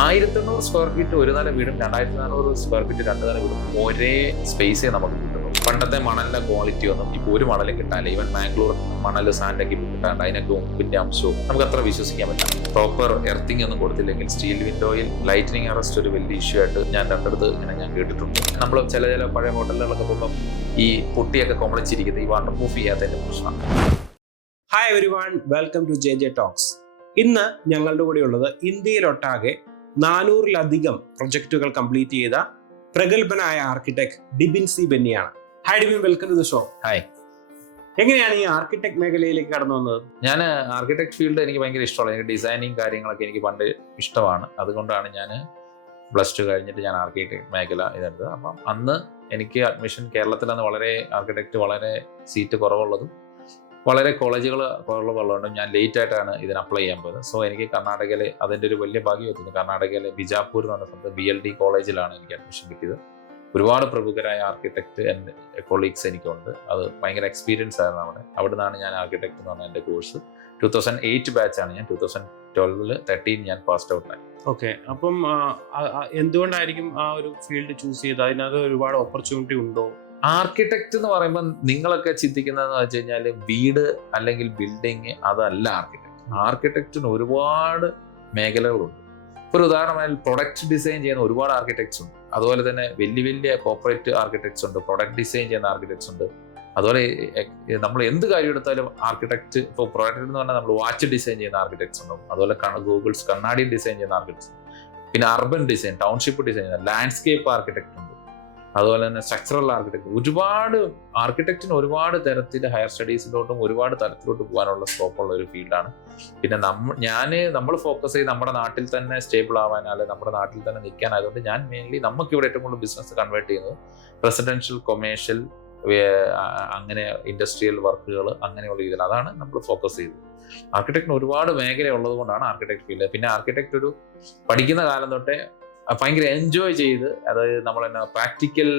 ആയിരത്തി എണ്ണൂറ് square feet ഒരു നില വീടും രണ്ടായിരത്തി നാനൂറ് സ്ക്വയർ ഫീറ്റ് രണ്ട് നില വീടും ഒരേ സ്പേസേ നമുക്ക് കിട്ടുള്ളൂ. പണ്ടത്തെ മണലിന്റെ ക്വാളിറ്റി ഒന്നും ഇപ്പൊ ഒരു മണലും കിട്ടാൻ ഈവൻ മാംഗ്ലൂർ മണൽ സാൻഡൊക്കെ ഇപ്പൊ കിട്ടാണ്ട് അതിനൊക്കെ ഉപ്പിന്റെ അംശവും നമുക്ക് അത്ര വിശ്വസിക്കാൻ പറ്റില്ല. പ്രോപ്പർ എർത്തിങ് ഒന്നും കൊടുത്തില്ലെങ്കിൽ സ്റ്റീൽ വിൻഡോയിൽ ലൈറ്റനിങ് അറസ്റ്റ് ഒരു വലിയ ഇഷ്യൂ ആയിട്ട് ഞാൻ രണ്ടിടത്ത് ഇങ്ങനെ ഞാൻ കേട്ടിട്ടുണ്ട്. നമ്മൾ ചില ചില പഴയ ഹോട്ടലുകളൊക്കെ പോകുമ്പോൾ ഈ പൊട്ടിയൊക്കെ കൊമളിച്ചിരിക്കുന്നത് ഈ വാട്ടർ പ്രൂഫ് ചെയ്യാത്തതിന്റെ പ്രശ്നമാണ് hi everyone welcome to J J talks ഇന്ന് ഞങ്ങളുടെ കൂടെ ഉള്ളത് ഇന്ത്യയിലൊട്ടാകെ നാനൂറിലധികം പ്രൊജക്ടുകൾ കംപ്ലീറ്റ് ചെയ്ത പ്രഗത്ഭനായ architect Dibin C ബെന്നിയാണ്. Hi Dibin welcome to the show hi എങ്ങനെയാണ് ഈ ആർക്കിടെക്ട് മേഖലയിലേക്ക് കടന്നു വന്നത്? ഞാൻ ആർക്കിടെക്ട് ഫീൽഡ് എനിക്ക് ഭയങ്കര ഇഷ്ടമാണ്. എനിക്ക് ഡിസൈനിങ് കാര്യങ്ങളൊക്കെ എനിക്ക് പണ്ട് ഇഷ്ടമാണ്. അതുകൊണ്ടാണ് ഞാൻ പ്ലസ് ടു കഴിഞ്ഞിട്ട് ഞാൻ ആർക്കിടെക്ട് മേഖല ഇതെടുത്തത്. അപ്പം അന്ന് എനിക്ക് അഡ്മിഷൻ കേരളത്തിൽ അന്ന് വളരെ ആർക്കിടെക്ട് വളരെ സീറ്റ് കുറവുള്ളതും വളരെ കോളേജുകൾ കുറവുള്ളതുകൊണ്ടും ഞാൻ ലേറ്റ് ആയിട്ടാണ് ഇതിന് അപ്ലൈ ചെയ്യാൻ പോയത് സോ എനിക്ക് കർണാടകയിലെ അതിന്റെ ഒരു വലിയ ഭാഗ്യം എത്തുന്നു. കർണാടകയിലെ ബിജാപൂർ എന്ന് പറഞ്ഞ സ്ഥലത്ത് ബി എൽ ഡി കോളേജിലാണ് എനിക്ക് അഡ്മിഷൻ കിട്ടിയത്. ഒരുപാട് പ്രമുഖരായ ആർക്കിടെക്ട് എന്റെ കൊളീഗ്സ് എനിക്കുണ്ട്. അത് ഭയങ്കര എക്സ്പീരിയൻസ് ആയിരുന്നു അവിടെ. അവിടെ നിന്നാണ് ഞാൻ ആർക്കിടെക്ട് എന്ന് പറഞ്ഞ എന്റെ കോഴ്സ് ടൂ തൗസൻഡ് എയ്റ്റ് ബാച്ചാണ് ഞാൻ. ടൂ തൗസൻഡ് ട്വൽവിൽ തേർട്ടീൻ ഞാൻ പാസ്ഡ് ഔട്ട് ആയി. ഓക്കെ അപ്പം എന്തുകൊണ്ടായിരിക്കും ആ ഒരു ഫീൽഡ് ചൂസ് ചെയ്ത് അതിനകത്ത് ഒരുപാട് ഓപ്പർച്യൂണിറ്റി ഉണ്ടോ? ആർക്കിടെക്ട് എന്ന് പറയുമ്പോൾ നിങ്ങളൊക്കെ ചിന്തിക്കുന്നതെന്ന് വെച്ച് കഴിഞ്ഞാൽ വീട് അല്ലെങ്കിൽ ബിൽഡിങ് അതല്ല ആർക്കിടെക്ട് ആർക്കിടെക്റ്റിന് ഒരുപാട് മേഖലകളുണ്ട്. ഒരു ഉദാഹരണമായി പ്രൊഡക്റ്റ് ഡിസൈൻ ചെയ്യുന്ന ഒരുപാട് ആർക്കിടെക്ട്സ് ഉണ്ട്. അതുപോലെ തന്നെ വലിയ വലിയ കോപ്പറേറ്റ് ആർക്കിടെക്ട്സ് ഉണ്ട് പ്രൊഡക്റ്റ് ഡിസൈൻ ചെയ്യുന്ന ആർക്കിടെക്ട്സ് ഉണ്ട്. അതുപോലെ നമ്മൾ എന്ത് കാര്യം എടുത്താലും ആർക്കിടെക്ട് ഇപ്പോൾ പ്രൊഡക്റ്റ് എന്ന് പറഞ്ഞാൽ നമ്മൾ വാച്ച് ഡിസൈൻ ചെയ്യുന്ന ആർക്കിടെക്ട്സ് ഉണ്ടാവും അതുപോലെ ഗൂഗിൾസ് കണ്ണാടി ഡിസൈൻ ചെയ്യുന്ന ആർക്കിടെക്ട്സ് പിന്നെ അർബൻ ഡിസൈൻ ടൗൺഷിപ്പ് ഡിസൈൻ ചെയ്യുന്ന ലാൻഡ്സ്കേപ്പ് ആർക്കിടെക്ട് ഉണ്ട്. അതുപോലെ തന്നെ സ്ട്രക്ചറൽ ആർക്കിടെക്ട് ഒരുപാട് ആർക്കിടെക്റ്റിന് ഒരുപാട് തരത്തിൽ ഹയർ സ്റ്റഡീസിലോട്ടും ഒരുപാട് തലത്തിലോട്ട് പോകാനുള്ള സ്കോപ്പ് ഉള്ള ഒരു ഫീൽഡാണ് പിന്നെ നമ്മ ഞാൻ നമ്മൾ ഫോക്കസ് ചെയ്ത് നമ്മുടെ നാട്ടിൽ തന്നെ സ്റ്റേബിൾ ആവാൻ നമ്മുടെ നാട്ടിൽ തന്നെ നിൽക്കാനായതുകൊണ്ട് ഞാൻ മെയിൻലി നമുക്ക് ഇവിടെ ഏറ്റവും കൂടുതൽ ബിസിനസ് കൺവേർട്ട് ചെയ്യുന്നത് റെസിഡൻഷ്യൽ കൊമേഴ്ഷ്യൽ അങ്ങനെ ഇൻഡസ്ട്രിയൽ വർക്കുകൾ അങ്ങനെയുള്ള രീതിയിൽ അതാണ് നമ്മൾ ഫോക്കസ് ചെയ്തത്. ആർക്കിടെക്റ്റിന് ഒരുപാട് മേഖല ഉള്ളത് കൊണ്ടാണ് ആർക്കിടെക്ട് ഫീൽഡ് പിന്നെ ആർക്കിടെക്ട് ഒരു പഠിക്കുന്ന കാലം തൊട്ടേ ഭയങ്കര എൻജോയ് ചെയ്ത് അതായത് നമ്മൾ തന്നെ പ്രാക്ടിക്കൽ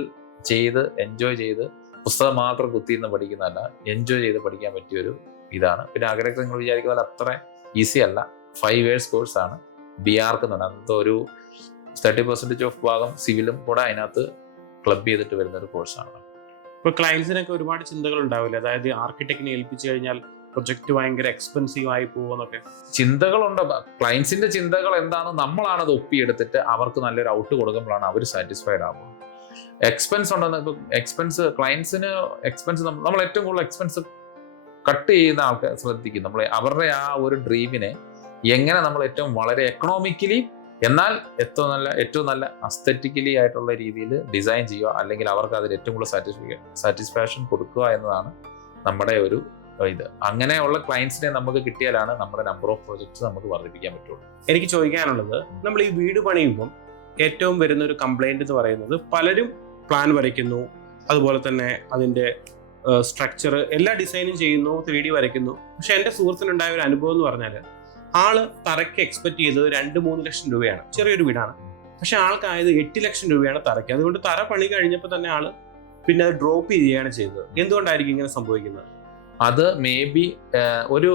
ചെയ്ത് എൻജോയ് ചെയ്ത് പുസ്തകം മാത്രം കുത്തിയിരുന്ന് പഠിക്കുന്നതല്ല എൻജോയ് ചെയ്ത് പഠിക്കാൻ പറ്റിയൊരു ഇതാണ്. പിന്നെ ആർക്കിടെക്ട് നിങ്ങൾ വിചാരിക്കുന്ന പോലെ അത്ര ഈസി അല്ല. ഫൈവ് ഇയേഴ്സ് കോഴ്സാണ് ബി ആർക്ക് എന്ന് പറഞ്ഞാൽ അതിനകത്ത് ഒരു തേർട്ടി പെർസെന്റേജ് ഓഫ് ഭാഗം സിവിലും കൂടെ അതിനകത്ത് ക്ലബ് ചെയ്തിട്ട് വരുന്ന ഒരു കോഴ്സാണ് ഇപ്പൊ ക്ലയൻസിനൊക്കെ ഒരുപാട് ചിന്തകൾ ഉണ്ടാവില്ല? അതായത് ആർക്കിടെക്റ്റിനെ ഏൽപ്പിച്ചു കഴിഞ്ഞാൽ പ്രൊജക്ട് ഭയങ്കര എക്സ്പെൻസീവ് ആയി പോകുമെന്നൊക്കെ ചിന്തകളുണ്ട്. ക്ലയൻസിന്റെ ചിന്തകൾ എന്താണ്? നമ്മളാണത് ഒപ്പിയെടുത്തിട്ട് അവർക്ക് നല്ലൊരു ഔട്ട് കൊടുക്കുമ്പോഴാണ് അവർ സാറ്റിസ്ഫൈഡ് ആവുക. എക്സ്പെൻസ് ഉണ്ടെന്ന് ഇപ്പം എക്സ്പെൻസ് ക്ലയൻസിന് എക്സ്പെൻസ് നമ്മൾ ഏറ്റവും കൂടുതൽ എക്സ്പെൻസ് കട്ട് ചെയ്യുന്ന ആൾക്കാർ ശ്രദ്ധിക്കും. നമ്മൾ അവരുടെ ആ ഒരു ഡ്രീമിനെ എങ്ങനെ നമ്മൾ ഏറ്റവും വളരെ എക്കണോമിക്കലി എന്നാൽ ഏറ്റവും നല്ല ഏറ്റവും നല്ല അസ്തറ്റിക്കലി ആയിട്ടുള്ള രീതിയിൽ ഡിസൈൻ ചെയ്യുക അല്ലെങ്കിൽ അവർക്ക് അതിൽ ഏറ്റവും കൂടുതൽ സാറ്റിസ്ഫൈ സാറ്റിസ്ഫാക്ഷൻ കൊടുക്കുക എന്നതാണ് നമ്മുടെ ഒരു ഇത്. അങ്ങനെയുള്ള ക്ലയൻസിനെ നമുക്ക് കിട്ടിയാലാണ് നമ്മുടെ നമ്പർ ഓഫ് പ്രോജക്ട്സ് നമുക്ക് വർദ്ധിപ്പിക്കാൻ പറ്റുള്ളൂ. എനിക്ക് ചോദിക്കാനുള്ളത് നമ്മൾ ഈ വീട് പണിയുമ്പം ഏറ്റവും വരുന്ന ഒരു കംപ്ലൈന്റ് എന്ന് പറയുന്നത് പലരും പ്ലാൻ വരയ്ക്കുന്നു അതുപോലെ തന്നെ അതിന്റെ സ്ട്രക്ചർ എല്ലാ ഡിസൈനും ചെയ്യുന്നു ത്രീ ഡി വരയ്ക്കുന്നു. പക്ഷെ എന്റെ സുഹൃത്തിനുണ്ടായ ഒരു അനുഭവം എന്ന് പറഞ്ഞാൽ ആൾ തറയ്ക്ക് എക്സ്പെക്ട് ചെയ്തത് രണ്ട് മൂന്ന് ലക്ഷം രൂപയാണ്. ചെറിയൊരു വീടാണ്. പക്ഷെ ആൾക്കായത് എട്ട് ലക്ഷം രൂപയാണ് തറയ്ക്ക്. അതുകൊണ്ട് തറ പണി കഴിഞ്ഞപ്പോൾ തന്നെ ആൾ പിന്നെ അത് ഡ്രോപ്പ് ചെയ്യുകയാണ് ചെയ്തത്. എന്തുകൊണ്ടായിരിക്കും ഇങ്ങനെ സംഭവിക്കുന്നത്? അത് മേ ബി ഒരു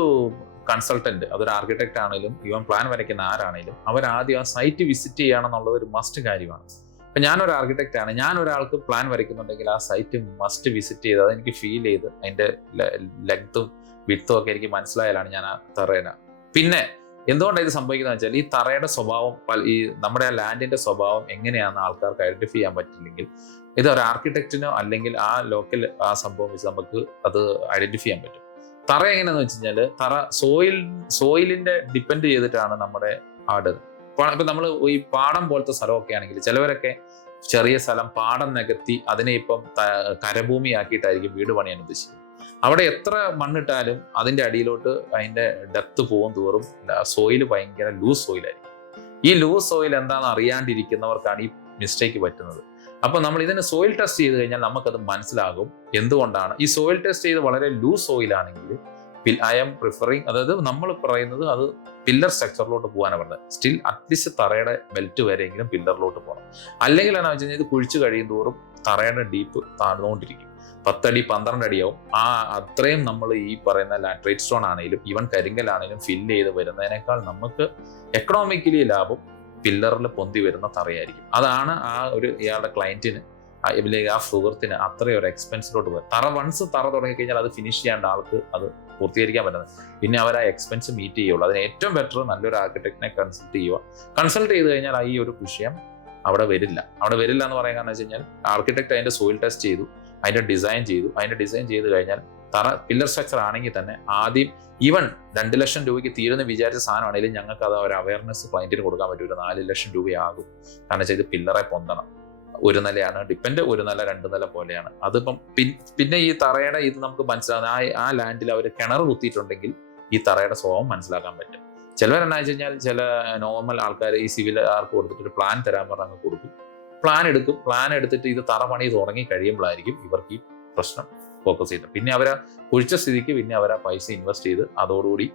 കൺസൾട്ടന്റ് അതൊരു ആർക്കിടെക്ട് ആണെങ്കിലും ഇവൻ പ്ലാൻ വരയ്ക്കുന്ന ആരാണെങ്കിലും അവർ ആദ്യം ആ സൈറ്റ് വിസിറ്റ് ചെയ്യണം എന്നുള്ളത് ഒരു മസ്റ്റ് കാര്യമാണ്. ഇപ്പൊ ഞാനൊരു ആർക്കിടെക്ട് ആണ്. ഞാൻ ഒരാൾക്ക് പ്ലാൻ വരയ്ക്കുന്നുണ്ടെങ്കിൽ ആ സൈറ്റ് മസ്റ്റ് വിസിറ്റ് ചെയ്ത് അത് എനിക്ക് ഫീൽ ചെയ്ത് അതിന്റെ ലെങ്ത്തും വിത്തും ഒക്കെ എനിക്ക് മനസ്സിലായാലാണ് ഞാൻ ആ തറേന. പിന്നെ എന്തുകൊണ്ടാണ് ഇത് സംഭവിക്കുന്നത് വെച്ചാൽ ഈ തറയുടെ സ്വഭാവം ഈ നമ്മുടെ ആ ലാൻഡിന്റെ സ്വഭാവം എങ്ങനെയാണെന്ന് ആൾക്കാർക്ക് ഐഡന്റിഫൈ ചെയ്യാൻ പറ്റില്ലെങ്കിൽ ഇത് ഒരു ആർക്കിടെക്റ്റിനോ അല്ലെങ്കിൽ ആ ലോക്കൽ ആ സംഭവം വെച്ച് നമുക്ക് അത് ഐഡന്റിഫൈ ചെയ്യാൻ പറ്റും. തറ എങ്ങനെയാന്ന് വെച്ച് കഴിഞ്ഞാൽ തറ സോയിൽ സോയിലിന്റെ ഡിപ്പെൻഡ് ചെയ്തിട്ടാണ് നമ്മുടെ ആട്. ഇപ്പൊ നമ്മൾ ഈ പാടം പോലത്തെ സ്ഥലമൊക്കെ ആണെങ്കിൽ ചിലവരൊക്കെ ചെറിയ സ്ഥലം പാടം നികത്തി അതിനെ ഇപ്പം കരഭൂമിയാക്കിയിട്ടായിരിക്കും വീട് പണിയാൻ ഉദ്ദേശിക്കുന്നത്. അവിടെ എത്ര മണ്ണിട്ടാലും അതിന്റെ അടിയിലോട്ട് അതിന്റെ ഡെപ്ത് പോകും തോറും സോയിൽ ഭയങ്കര ലൂസ് സോയിലായിരിക്കും ഈ ലൂസ് സോയിൽ എന്താണെന്ന് അറിയാണ്ടിരിക്കുന്നവർക്കാണ് ഈ മിസ്റ്റേക്ക് പറ്റുന്നത്. അപ്പൊ നമ്മൾ ഇതിനെ സോയിൽ ടെസ്റ്റ് ചെയ്ത് കഴിഞ്ഞാൽ നമുക്കത് മനസ്സിലാകും. എന്തുകൊണ്ടാണ്? ഈ സോയിൽ ടെസ്റ്റ് ചെയ്ത് വളരെ ലൂസ് സോയിൽ ആണെങ്കിൽ ഐ എം പ്രിഫറിങ് അതായത് നമ്മൾ പറയുന്നത് അത് പില്ലർ സ്ട്രക്ചറിലോട്ട് പോകാനാണ് പറഞ്ഞത്. സ്റ്റിൽ അറ്റ്ലീസ്റ്റ് തറയുടെ ബെൽറ്റ് വരെയെങ്കിലും പില്ലറിലോട്ട് പോകണം അല്ലെങ്കിൽ എന്നാ വെച്ച് കഴിഞ്ഞാൽ ഇത് കുഴിച്ചു കഴിയും തോറും തറയുടെ ഡീപ്പ് താഴ്ന്നുകൊണ്ടിരിക്കും പത്തടി പന്ത്രണ്ട് അടിയാവും. ആ അത്രയും നമ്മൾ ഈ പറയുന്ന ലാട്രേറ്റ് സ്റ്റോൺ ആണെങ്കിലും ഈവൻ കരിങ്കലാണെങ്കിലും ഫില്ല് ചെയ്ത് വരുന്നതിനേക്കാൾ നമുക്ക് എക്കണോമിക്കലി ലാഭം പില്ലറിൽ പൊന്തി വരുന്ന തറയായിരിക്കും. അതാണ് ആ ഒരു ഇയാളുടെ ക്ലയന്റിന് അല്ലെങ്കിൽ ആ സുഹൃത്തിന് അത്രയും ഒരു എക്സ്പെൻസിലോട്ട് പോകും തറ വൺസ് തറ തുടങ്ങി കഴിഞ്ഞാൽ അത് ഫിനിഷ് ചെയ്യാണ്ട് ആൾക്ക് അത് പൂർത്തീകരിക്കാൻ പറ്റുന്നത്. പിന്നെ അവർ ആ എക്സ്പെൻസ് മീറ്റ് ചെയ്യുള്ളൂ. അതിന് ഏറ്റവും ബെറ്റർ നല്ലൊരു ആർക്കിടെക്റ്റിനെ കൺസൾട്ട് ചെയ്യുക. കൺസൾട്ട് ചെയ്ത് കഴിഞ്ഞാൽ ഈ ഒരു വിഷയം അവിടെ വരില്ല. അവിടെ വരില്ല എന്ന് പറയാൻ കാരണം വെച്ച് കഴിഞ്ഞാൽ ആർക്കിടെക്ട് അതിന്റെ സോയിൽ ടെസ്റ്റ് ചെയ്തു അതിന്റെ ഡിസൈൻ ചെയ്തു. അതിന്റെ ഡിസൈൻ ചെയ്ത് കഴിഞ്ഞാൽ തറ പില്ലർ സ്ട്രക്ചർ ആണെങ്കിൽ തന്നെ ആദ്യം ഈവൻ രണ്ട് ലക്ഷം രൂപയ്ക്ക് തീരുന്ന വിചാരിച്ച സാധനമാണെങ്കിലും ഞങ്ങൾക്ക് അത് ഒരു അവയർനെസ് ക്ലയന്റിന് കൊടുക്കാൻ പറ്റൂല. നാല് ലക്ഷം രൂപയാകും. കാരണം വെച്ചാൽ ഇത് പില്ലറെ പൊന്തണം. ഒരു നിലയാണ്. ഡിപ്പെൻഡ് ഒരു നില രണ്ട് നില പോലെയാണ്. അതിപ്പം പിന്നെ ഈ തറയുടെ ഇത് നമുക്ക് മനസ്സിലാകുന്ന ആ ആ ലാൻഡിൽ അവർ കിണർ കുത്തിയിട്ടുണ്ടെങ്കിൽ ഈ തറയുടെ സ്വഭാവം മനസ്സിലാക്കാൻ പറ്റും. ചിലവരെന്നാ വെച്ച് കഴിഞ്ഞാൽ ചില നോർമൽ ആൾക്കാർ ഈ സിവിൽ ആർക്ക് കൊടുത്തിട്ട് പ്ലാൻ തരാൻ പറഞ്ഞാൽ അങ്ങ് കൊടുക്കും. പ്ലാൻ എടുക്കും. പ്ലാൻ എടുത്തിട്ട് ഇത് തറ പണി തുടങ്ങി കഴിയുമ്പോഴായിരിക്കും ഇവർക്ക് ഈ പ്രശ്നം ഫോക്കസ് ചെയ്യുന്നത് പിന്നെ അവരാ കുഴിച്ച സ്ഥിതിക്ക് പിന്നെ അവർ ആ പൈസ ഇൻവെസ്റ്റ് ചെയ്ത് അതോടുകൂടി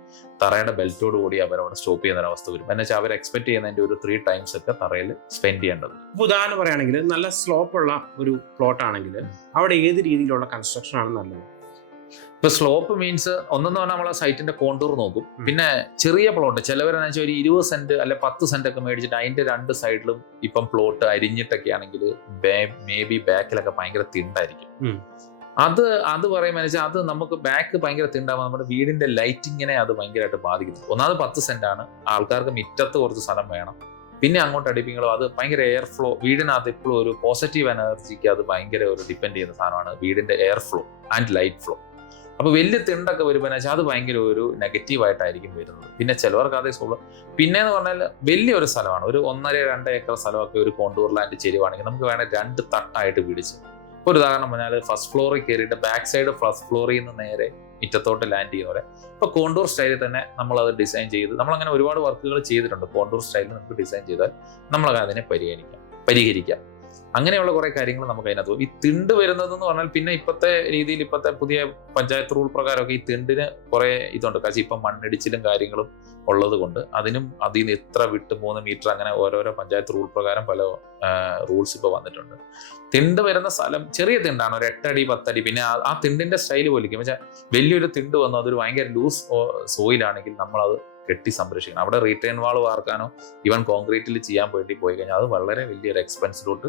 തറയുടെ ബെൽറ്റോട് കൂടി അവരവിടെ സ്റ്റോപ്പ് ചെയ്യുന്ന ഒരവസ്ഥ അവസ്ഥ വരും. എന്ന് വെച്ചാൽ അവർ എക്സ്പെക്ട് ചെയ്യുന്നതിന്റെ ഒരു ത്രീ ടൈംസ് ഒക്കെ തറയിൽ സ്പെൻഡ് ചെയ്യേണ്ടത്. ഇപ്പൊ ഉദാഹരണം പറയുകയാണെങ്കിൽ നല്ല സ്ലോപ്പ് ഉള്ള ഒരു പ്ലോട്ട് ആണെങ്കിൽ അവിടെ ഏത് രീതിയിലുള്ള കൺസ്ട്രക്ഷൻ ആണ് നല്ലത്? ഇപ്പൊ സ്ലോപ്പ് മീൻസ് ഒന്നെന്ന് പറഞ്ഞാൽ നമ്മളെ സൈറ്റിന്റെ കോണ്ടൂർ നോക്കും. പിന്നെ ചെറിയ പ്ലോട്ട് ചിലവരെന്ന് വെച്ചാൽ ഒരു ഇരുപത് സെന്റ് അല്ലെ പത്ത് സെന്റ് ഒക്കെ മേടിച്ചിട്ട് അതിന്റെ രണ്ട് സൈഡിലും ഇപ്പം പ്ലോട്ട് അരിഞ്ഞിട്ടൊക്കെ ആണെങ്കിൽ മേ ബി ബാക്കിലൊക്കെ ഭയങ്കര തിണ്ടായിരിക്കും. അത് അത് പറയുമ്പോൾ വെച്ചാൽ അത് നമുക്ക് ബാക്ക് ഭയങ്കര തിണ്ടാകുമ്പോൾ നമ്മുടെ വീടിന്റെ ലൈറ്റിങ്ങിനെ അത് ഭയങ്കരമായിട്ട് ബാധിക്കുന്നു ഒന്നാമത് പത്ത് സെന്റ് ആണ്. ആൾക്കാർക്ക് മിറ്റത്ത് കുറച്ച് സ്ഥലം വേണം. പിന്നെ അങ്ങോട്ട് അടിപ്പിക്കുമ്പോൾ അത് ഭയങ്കര എയർ ഫ്ലോ വീടിനകത്ത് എപ്പോഴും ഒരു പോസിറ്റീവ് എനർജിക്ക് അത് ഭയങ്കര ഒരു ഡിപ്പെൻഡ് ചെയ്യുന്ന സാധനമാണ് വീടിന്റെ air flow and light flow അപ്പൊ വലിയ തിണ്ടൊക്കെ വരുമ്പോൾ വെച്ചാൽ അത് ഭയങ്കര ഒരു നെഗറ്റീവ് ആയിട്ടായിരിക്കും വരുന്നത്. പിന്നെ ചിലവർക്ക് അതേ സോൾ പിന്നെ എന്ന് പറഞ്ഞാൽ വലിയൊരു സ്ഥലമാണ്. ഒരു ഒന്നര രണ്ട് ഏക്കർ സ്ഥലമൊക്കെ ഒരു കോണ്ടൂർ ലാൻഡ് ചെരുവാണെങ്കിൽ നമുക്ക് വേണമെങ്കിൽ രണ്ട് തട്ടായിട്ട് പിടിച്ച് ഒരു ഉദാഹരണം പറഞ്ഞാൽ ഫസ്റ്റ് ഫ്ലോറിൽ കയറിയിട്ട് ബാക്ക് സൈഡ് ഫസ്റ്റ് ഫ്ലോറിൽ നിന്ന് നേരെ മുറ്റത്തോട്ട് ലാൻഡ് ചെയ്യുന്ന പോലെ. ഇപ്പൊ കോണ്ടൂർ സ്റ്റൈലിൽ തന്നെ നമ്മൾ അത് ഡിസൈൻ ചെയ്ത് നമ്മൾ അങ്ങനെ ഒരുപാട് വർക്കുകൾ ചെയ്തിട്ടുണ്ട്. കോണ്ടൂർ സ്റ്റൈലിൽ നമുക്ക് ഡിസൈൻ ചെയ്താൽ നമ്മൾ അതിനെ പരിഗണിക്കാം പരിഹരിക്കാം. അങ്ങനെയുള്ള കുറെ കാര്യങ്ങൾ നമുക്ക് അതിനകത്ത് പോകും. ഈ തിണ്ട് വരുന്നത് എന്ന് പറഞ്ഞാൽ പിന്നെ ഇപ്പോഴത്തെ രീതിയിൽ ഇപ്പോഴത്തെ പുതിയ പഞ്ചായത്ത് റൂൾ പ്രകാരമൊക്കെ ഈ തിണ്ടിന് കുറെ ഇതുണ്ട്. കാശി ഇപ്പം മണ്ണിടിച്ചിലും കാര്യങ്ങളും ഉള്ളത് കൊണ്ട് അതിനും അതിൽ നിന്ന് എത്ര വിട്ട് മൂന്ന് മീറ്റർ അങ്ങനെ ഓരോരോ പഞ്ചായത്ത് റൂൾ പ്രകാരം പല റൂൾസ് ഇപ്പോൾ വന്നിട്ടുണ്ട്. തിണ്ട് വരുന്ന സ്ഥലം ചെറിയ തിണ്ടാണ്. ഒരു എട്ടടി പത്തടി. പിന്നെ ആ- തിണ്ടിന്റെ സ്റ്റൈൽ പോലിക്കും വെച്ചാൽ വലിയൊരു തിണ്ട് വന്നു. അതൊരു ഭയങ്കര ലൂസ് സോയിലാണെങ്കിൽ നമ്മൾ അത് കെട്ടി സംരക്ഷിക്കണം. അവിടെ റീറ്റേൺ വാൾ വാർക്കാനോ ഈവൻ കോൺക്രീറ്റിൽ ചെയ്യാൻ വേണ്ടി പോയി കഴിഞ്ഞാൽ അത് വളരെ വലിയൊരു എക്സ്പെൻസിലോട്ട്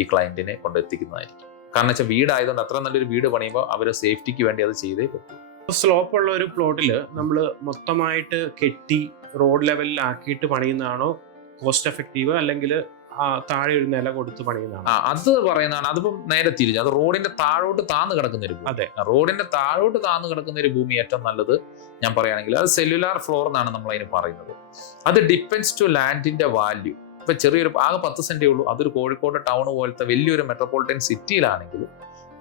ഈ ക്ലയന്റിനെ കൊണ്ടെത്തിക്കുന്നതായിരിക്കും കാരണം വെച്ചാൽ വീടായതുകൊണ്ട് അത്ര നല്ലൊരു വീട് പണിയുമ്പോൾ അവർ സേഫ്റ്റിക്ക് വേണ്ടി അത് ചെയ്തേ പറ്റൂ. സ്ലോപ്പ് ഉള്ള ഒരു പ്ലോട്ടിൽ നമ്മൾ മൊത്തമായിട്ട് കെട്ടി റോഡ് ലെവലിൽ ആക്കിയിട്ട് പണിയുന്നതാണോ കോസ്റ്റ് എഫക്റ്റീവ് അല്ലെങ്കിൽ താഴെ ഒരു നില കൊടുത്ത് പണിയുന്നതാണ്. ആ അത് പറയുന്നതാണ്. അതിപ്പം നേരെ തിരിഞ്ഞു. അത് റോഡിന്റെ താഴോട്ട് താന്ന് കിടക്കുന്ന ഒരു ഭൂമി. അതെ. റോഡിന്റെ താഴോട്ട് താന്ന് കിടക്കുന്ന ഒരു ഭൂമി ഏറ്റവും നല്ലത് ഞാൻ പറയുകയാണെങ്കിൽ അത് സെല്ലുലാർ ഫ്ലോർ എന്നാണ് നമ്മൾ അതിന് പറയുന്നത്. അത് ഡിപ്പെൻസ് ടു ലാൻഡിന്റെ വാല്യൂ ഇപ്പൊ ചെറിയൊരു ആകെ പത്ത് സെന്റേ ഉള്ളൂ. അതൊരു കോഴിക്കോട് ടൗൺ പോലത്തെ വലിയൊരു മെട്രോപൊളിറ്റൻ സിറ്റിയിലാണെങ്കിൽ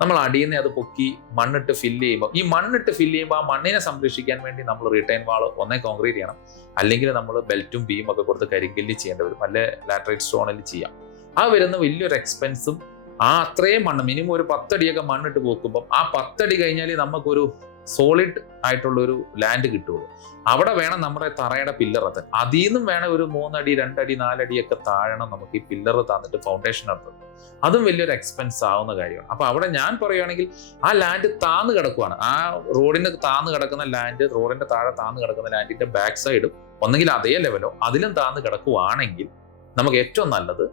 നമ്മൾ അടിയിൽ നിന്ന് അത് പൊക്കി മണ്ണിട്ട് ഫില്ല് ചെയ്യുമ്പോൾ ഈ മണ്ണിട്ട് ഫില്ല് ചെയ്യുമ്പോൾ ആ മണ്ണിനെ സംരക്ഷിക്കാൻ വേണ്ടി നമ്മൾ റിട്ടേൺ വാൾ ഒന്നേ കോൺക്രീറ്റ് ചെയ്യണം. അല്ലെങ്കിൽ നമ്മൾ ബെൽറ്റും ബീം ഒക്കെ കൊടുത്ത് കരിങ്കല്ലിൽ ചെയ്യേണ്ടി വരും. അല്ലെ ലാറ്ററൈറ്റ് സ്റ്റോണിൽ ചെയ്യാം. ആ വരുന്ന വലിയൊരു എക്സ്പെൻസും ആ അത്രയും മണ്ണ് മിനിമം ഒരു പത്തടിയൊക്കെ മണ്ണിട്ട് പോക്കുമ്പോൾ ആ പത്തടി കഴിഞ്ഞാൽ നമുക്കൊരു സോളിഡ് ആയിട്ടുള്ള ഒരു ലാൻഡ് കിട്ടുള്ളൂ. അവിടെ വേണം നമ്മുടെ തറയുടെ പില്ലർ അത് അതിൽ നിന്നും വേണം ഒരു മൂന്നടി രണ്ടടി നാലടിയൊക്കെ താഴണം നമുക്ക് ഈ പില്ലർ തന്നിട്ട് ഫൗണ്ടേഷൻ നടത്തുന്നത് അതും വലിയൊരു എക്സ്പെൻസ് ആവുന്ന കാര്യമാണ്. അപ്പൊ അവിടെ ഞാൻ പറയുകയാണെങ്കിൽ ആ ലാൻഡ് താന്ന് കിടക്കുവാണ്. ആ റോഡിന് താന്ന് കിടക്കുന്ന ലാൻഡ് റോഡിന്റെ താഴെ താന്ന് കിടക്കുന്ന ലാൻഡിന്റെ ബാക്ക് സൈഡും ഒന്നെങ്കിൽ അതേ ലെവലോ അതിലും താന്ന് കിടക്കുവാണെങ്കിൽ നമുക്ക് ഏറ്റവും നല്ലത്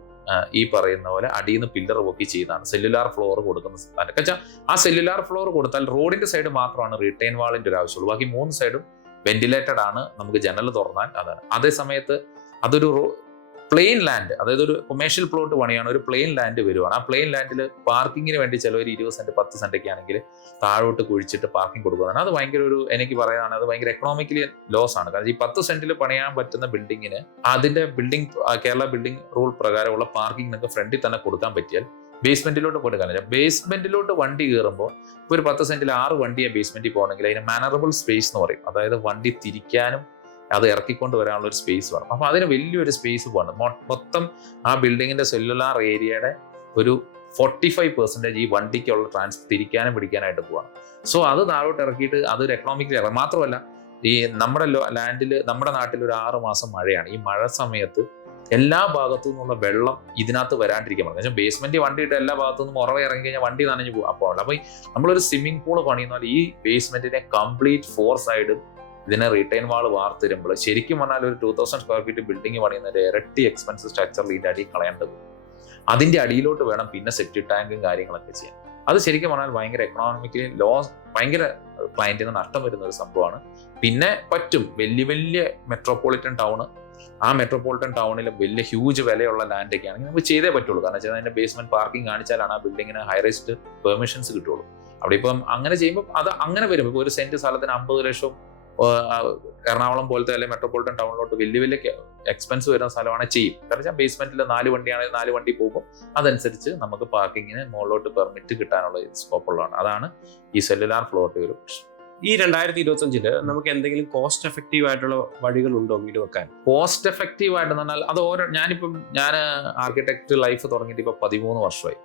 ഈ പറയുന്ന പോലെ അടിയിൽ നിന്ന് പില്ലർ പൊക്കി ചെയ്യുന്നതാണ് സെല്ലുലാർ ഫ്ലോർ കൊടുക്കുന്ന സ്ഥാനത്ത് വെച്ചാൽ ആ സെല്ലുലാർ ഫ്ലോർ കൊടുത്താൽ റോഡിന്റെ സൈഡ് മാത്രമാണ് റീറ്റെയിൻ വാളിന്റെ ഒരു ആവശ്യമുള്ളൂ. ബാക്കി മൂന്ന് സൈഡും വെന്റിലേറ്റഡ് ആണ്. നമുക്ക് ജനൽ തുറന്നാൽ അതാണ്. അതേ സമയത്ത് അതൊരു പ്ലെയിൻ ലാൻഡ് അതായത് ഒരു കൊമേഴ്ഷ്യൽ പ്ലോട്ട് പണിയാണ് ഒരു പ്ലെയിൻ ലാൻഡ് വരുവാണ്. ആ പ്ലെയിൻ ലാൻഡിൽ പാർക്കിങ്ങിന് വേണ്ടി ചിലവർ ഇരുപത് സെന്റ് പത്ത് സെന്റ് ഒക്കെ ആണെങ്കിൽ താഴോട്ട് കുഴിച്ചിട്ട് പാർക്കിംഗ് കൊടുക്കുന്നതാണ്. അത് ഭയങ്കര ഒരു എനിക്ക് പറയാനാണ് അത് ഭയങ്കര എക്കണോമിക്കലി ലോസ് ആണ്. കാരണം ഈ പത്ത് സെന്റിൽ പണിയാൻ പറ്റുന്ന ബിൽഡിങ്ങിന് അതിന്റെ ബിൽഡിംഗ് കേരള ബിൽഡിംഗ് റൂൾ പ്രകാരമുള്ള പാർക്കിംഗ് നിങ്ങൾക്ക് ഫ്രണ്ടിൽ തന്നെ കൊടുക്കാൻ പറ്റിയാൽ ബേസ്മെന്റിലോട്ട് പോയിട്ട് ബേസ്മെന്റിലോട്ട് വണ്ടി കയറുമ്പോൾ ഇപ്പോൾ ഒരു പത്ത് സെന്റിൽ ആറ് വണ്ടിയെ ബേസ്മെന്റിൽ പോകണമെങ്കിൽ അതിന് മാനറബിൾ സ്പേസ് എന്ന് പറയും. അതായത് വണ്ടി തിരിക്കാനും അത് ഇറക്കിക്കൊണ്ട് വരാനുള്ള ഒരു സ്പേസ് വേണം. അപ്പൊ അതിന് വലിയൊരു സ്പേസ് മൊ- മൊത്തം ആ ബിൽഡിങ്ങിന്റെ സെല്ലുലാർ ഏരിയയുടെ ഒരു ഫോർട്ടി ഫൈവ് പെർസെന്റേജ് ഈ വണ്ടിക്കുള്ള ട്രാൻസ് തിരിക്കാനും പിടിക്കാനായിട്ട് പോവാണ്. സോ അത് താഴോട്ട് ഇറക്കിയിട്ട് അതൊരു എക്കണോമിക്കലി ഇറങ്ങും മാത്രമല്ല ഈ നമ്മുടെ ലാൻഡിൽ നമ്മുടെ നാട്ടിൽ ഒരു ആറ് മാസം മഴയാണ്. ഈ മഴ സമയത്ത് എല്ലാ ഭാഗത്തു നിന്നുള്ള വെള്ളം ഇതിനകത്ത് വരാണ്ടിരിക്കാൻ പറഞ്ഞു വെച്ചാൽ ബേസ്മെന്റ് വണ്ടി ഇട്ട് എല്ലാ ഭാഗത്തു നിന്നും ഉറവ ഇറങ്ങി കഴിഞ്ഞാൽ വണ്ടി നനഞ്ഞു പോകും അപ്പോൾ അപ്പൊ ഈ നമ്മളൊരു സ്വിമ്മിംഗ് പൂൾ പണിയുന്ന പോലെ ഈ ബേസ്മെന്റിനെ കംപ്ലീറ്റ് ഫോർ സൈഡ് ഇതിനെ റീറ്റെയിൻ വാൾ വാർത്തിരുമ്പോൾ ശരിക്കും പറഞ്ഞാൽ ഒരു two thousand square feet building പണിയുന്നതിന്റെ ഇരട്ടി എക്സ്പെൻസ് സ്ട്രക്ചർ ഇതിന്റെ അടിയിൽ കളയേണ്ടത്. അതിന്റെ അടിയിലോട്ട് വേണം പിന്നെ സെപ്റ്റി ടാങ്കും കാര്യങ്ങളൊക്കെ ചെയ്യാൻ. അത് ശരിക്കും പറഞ്ഞാൽ ഭയങ്കര എക്കണോമിക്കലി ലോസ് ഭയങ്കര ക്ലയന്റിന് നഷ്ടം വരുന്ന ഒരു സംഭവമാണ്. പിന്നെ പറ്റും വലിയ വലിയ മെട്രോപൊളിറ്റൻ ടൗണ് ആ മെട്രോപൊളിറ്റൻ ടൗണിൽ വലിയ ഹ്യൂജ് വിലയുള്ള ലാൻഡ് ഒക്കെ ആണെങ്കിൽ നമുക്ക് ചെയ്തേ പറ്റുള്ളൂ. കാരണം വെച്ചാൽ അതിന്റെ ബേസ്മെന്റ് പാർക്കിംഗ് കാണിച്ചാലാണ് ആ ബിൽഡിങ്ങിന് ഹൈറേസ്റ്റ് പെർമിഷൻസ് കിട്ടുള്ളൂ. അവിടെ ഇപ്പം അങ്ങനെ ചെയ്യുമ്പോൾ അത് അങ്ങനെ വരും. ഇപ്പോൾ ഒരു സെന്റ് സ്ഥലത്തിന് അമ്പത് ലക്ഷം എറണാകുളം പോലത്തെ അല്ലെങ്കിൽ മെട്രോപൊളിറ്റൻ ടൗണിലോട്ട് വലിയ വലിയ എക്സ്പെൻസ് വരുന്ന സ്ഥലമാണ് ചെയ്യും. കാരണം വെച്ചാൽ ബേസ്മെന്റിൽ നാല് വണ്ടിയാണെങ്കിൽ നാല് വണ്ടി പോകും. അതനുസരിച്ച് നമുക്ക് പാർക്കിങ്ങിന് മുകളിലോട്ട് പെർമിറ്റ് കിട്ടാനുള്ള സ്കോപ്പ് ഉള്ളതാണ്. അതാണ് ഈ സെല്ലുലാർ ഫ്ലോറിന്റെ ഒരു പ്രശ്നം. ഈ രണ്ടായിരത്തി ഇരുപത്തി അഞ്ചിൽ നമുക്ക് എന്തെങ്കിലും കോസ്റ്റ് എഫക്റ്റീവ് ആയിട്ടുള്ള വഴികൾ ഉണ്ടോ വീട് വെക്കാൻ? കോസ്റ്റ് എഫക്റ്റീവ് ആയിട്ട് പറഞ്ഞാൽ അത് ഓരോ ഞാനിപ്പം ഞാൻ ആർക്കിടെക്ട് ലൈഫ് തുടങ്ങിയിട്ട് ഇപ്പൊ പതിമൂന്ന് വർഷമായി.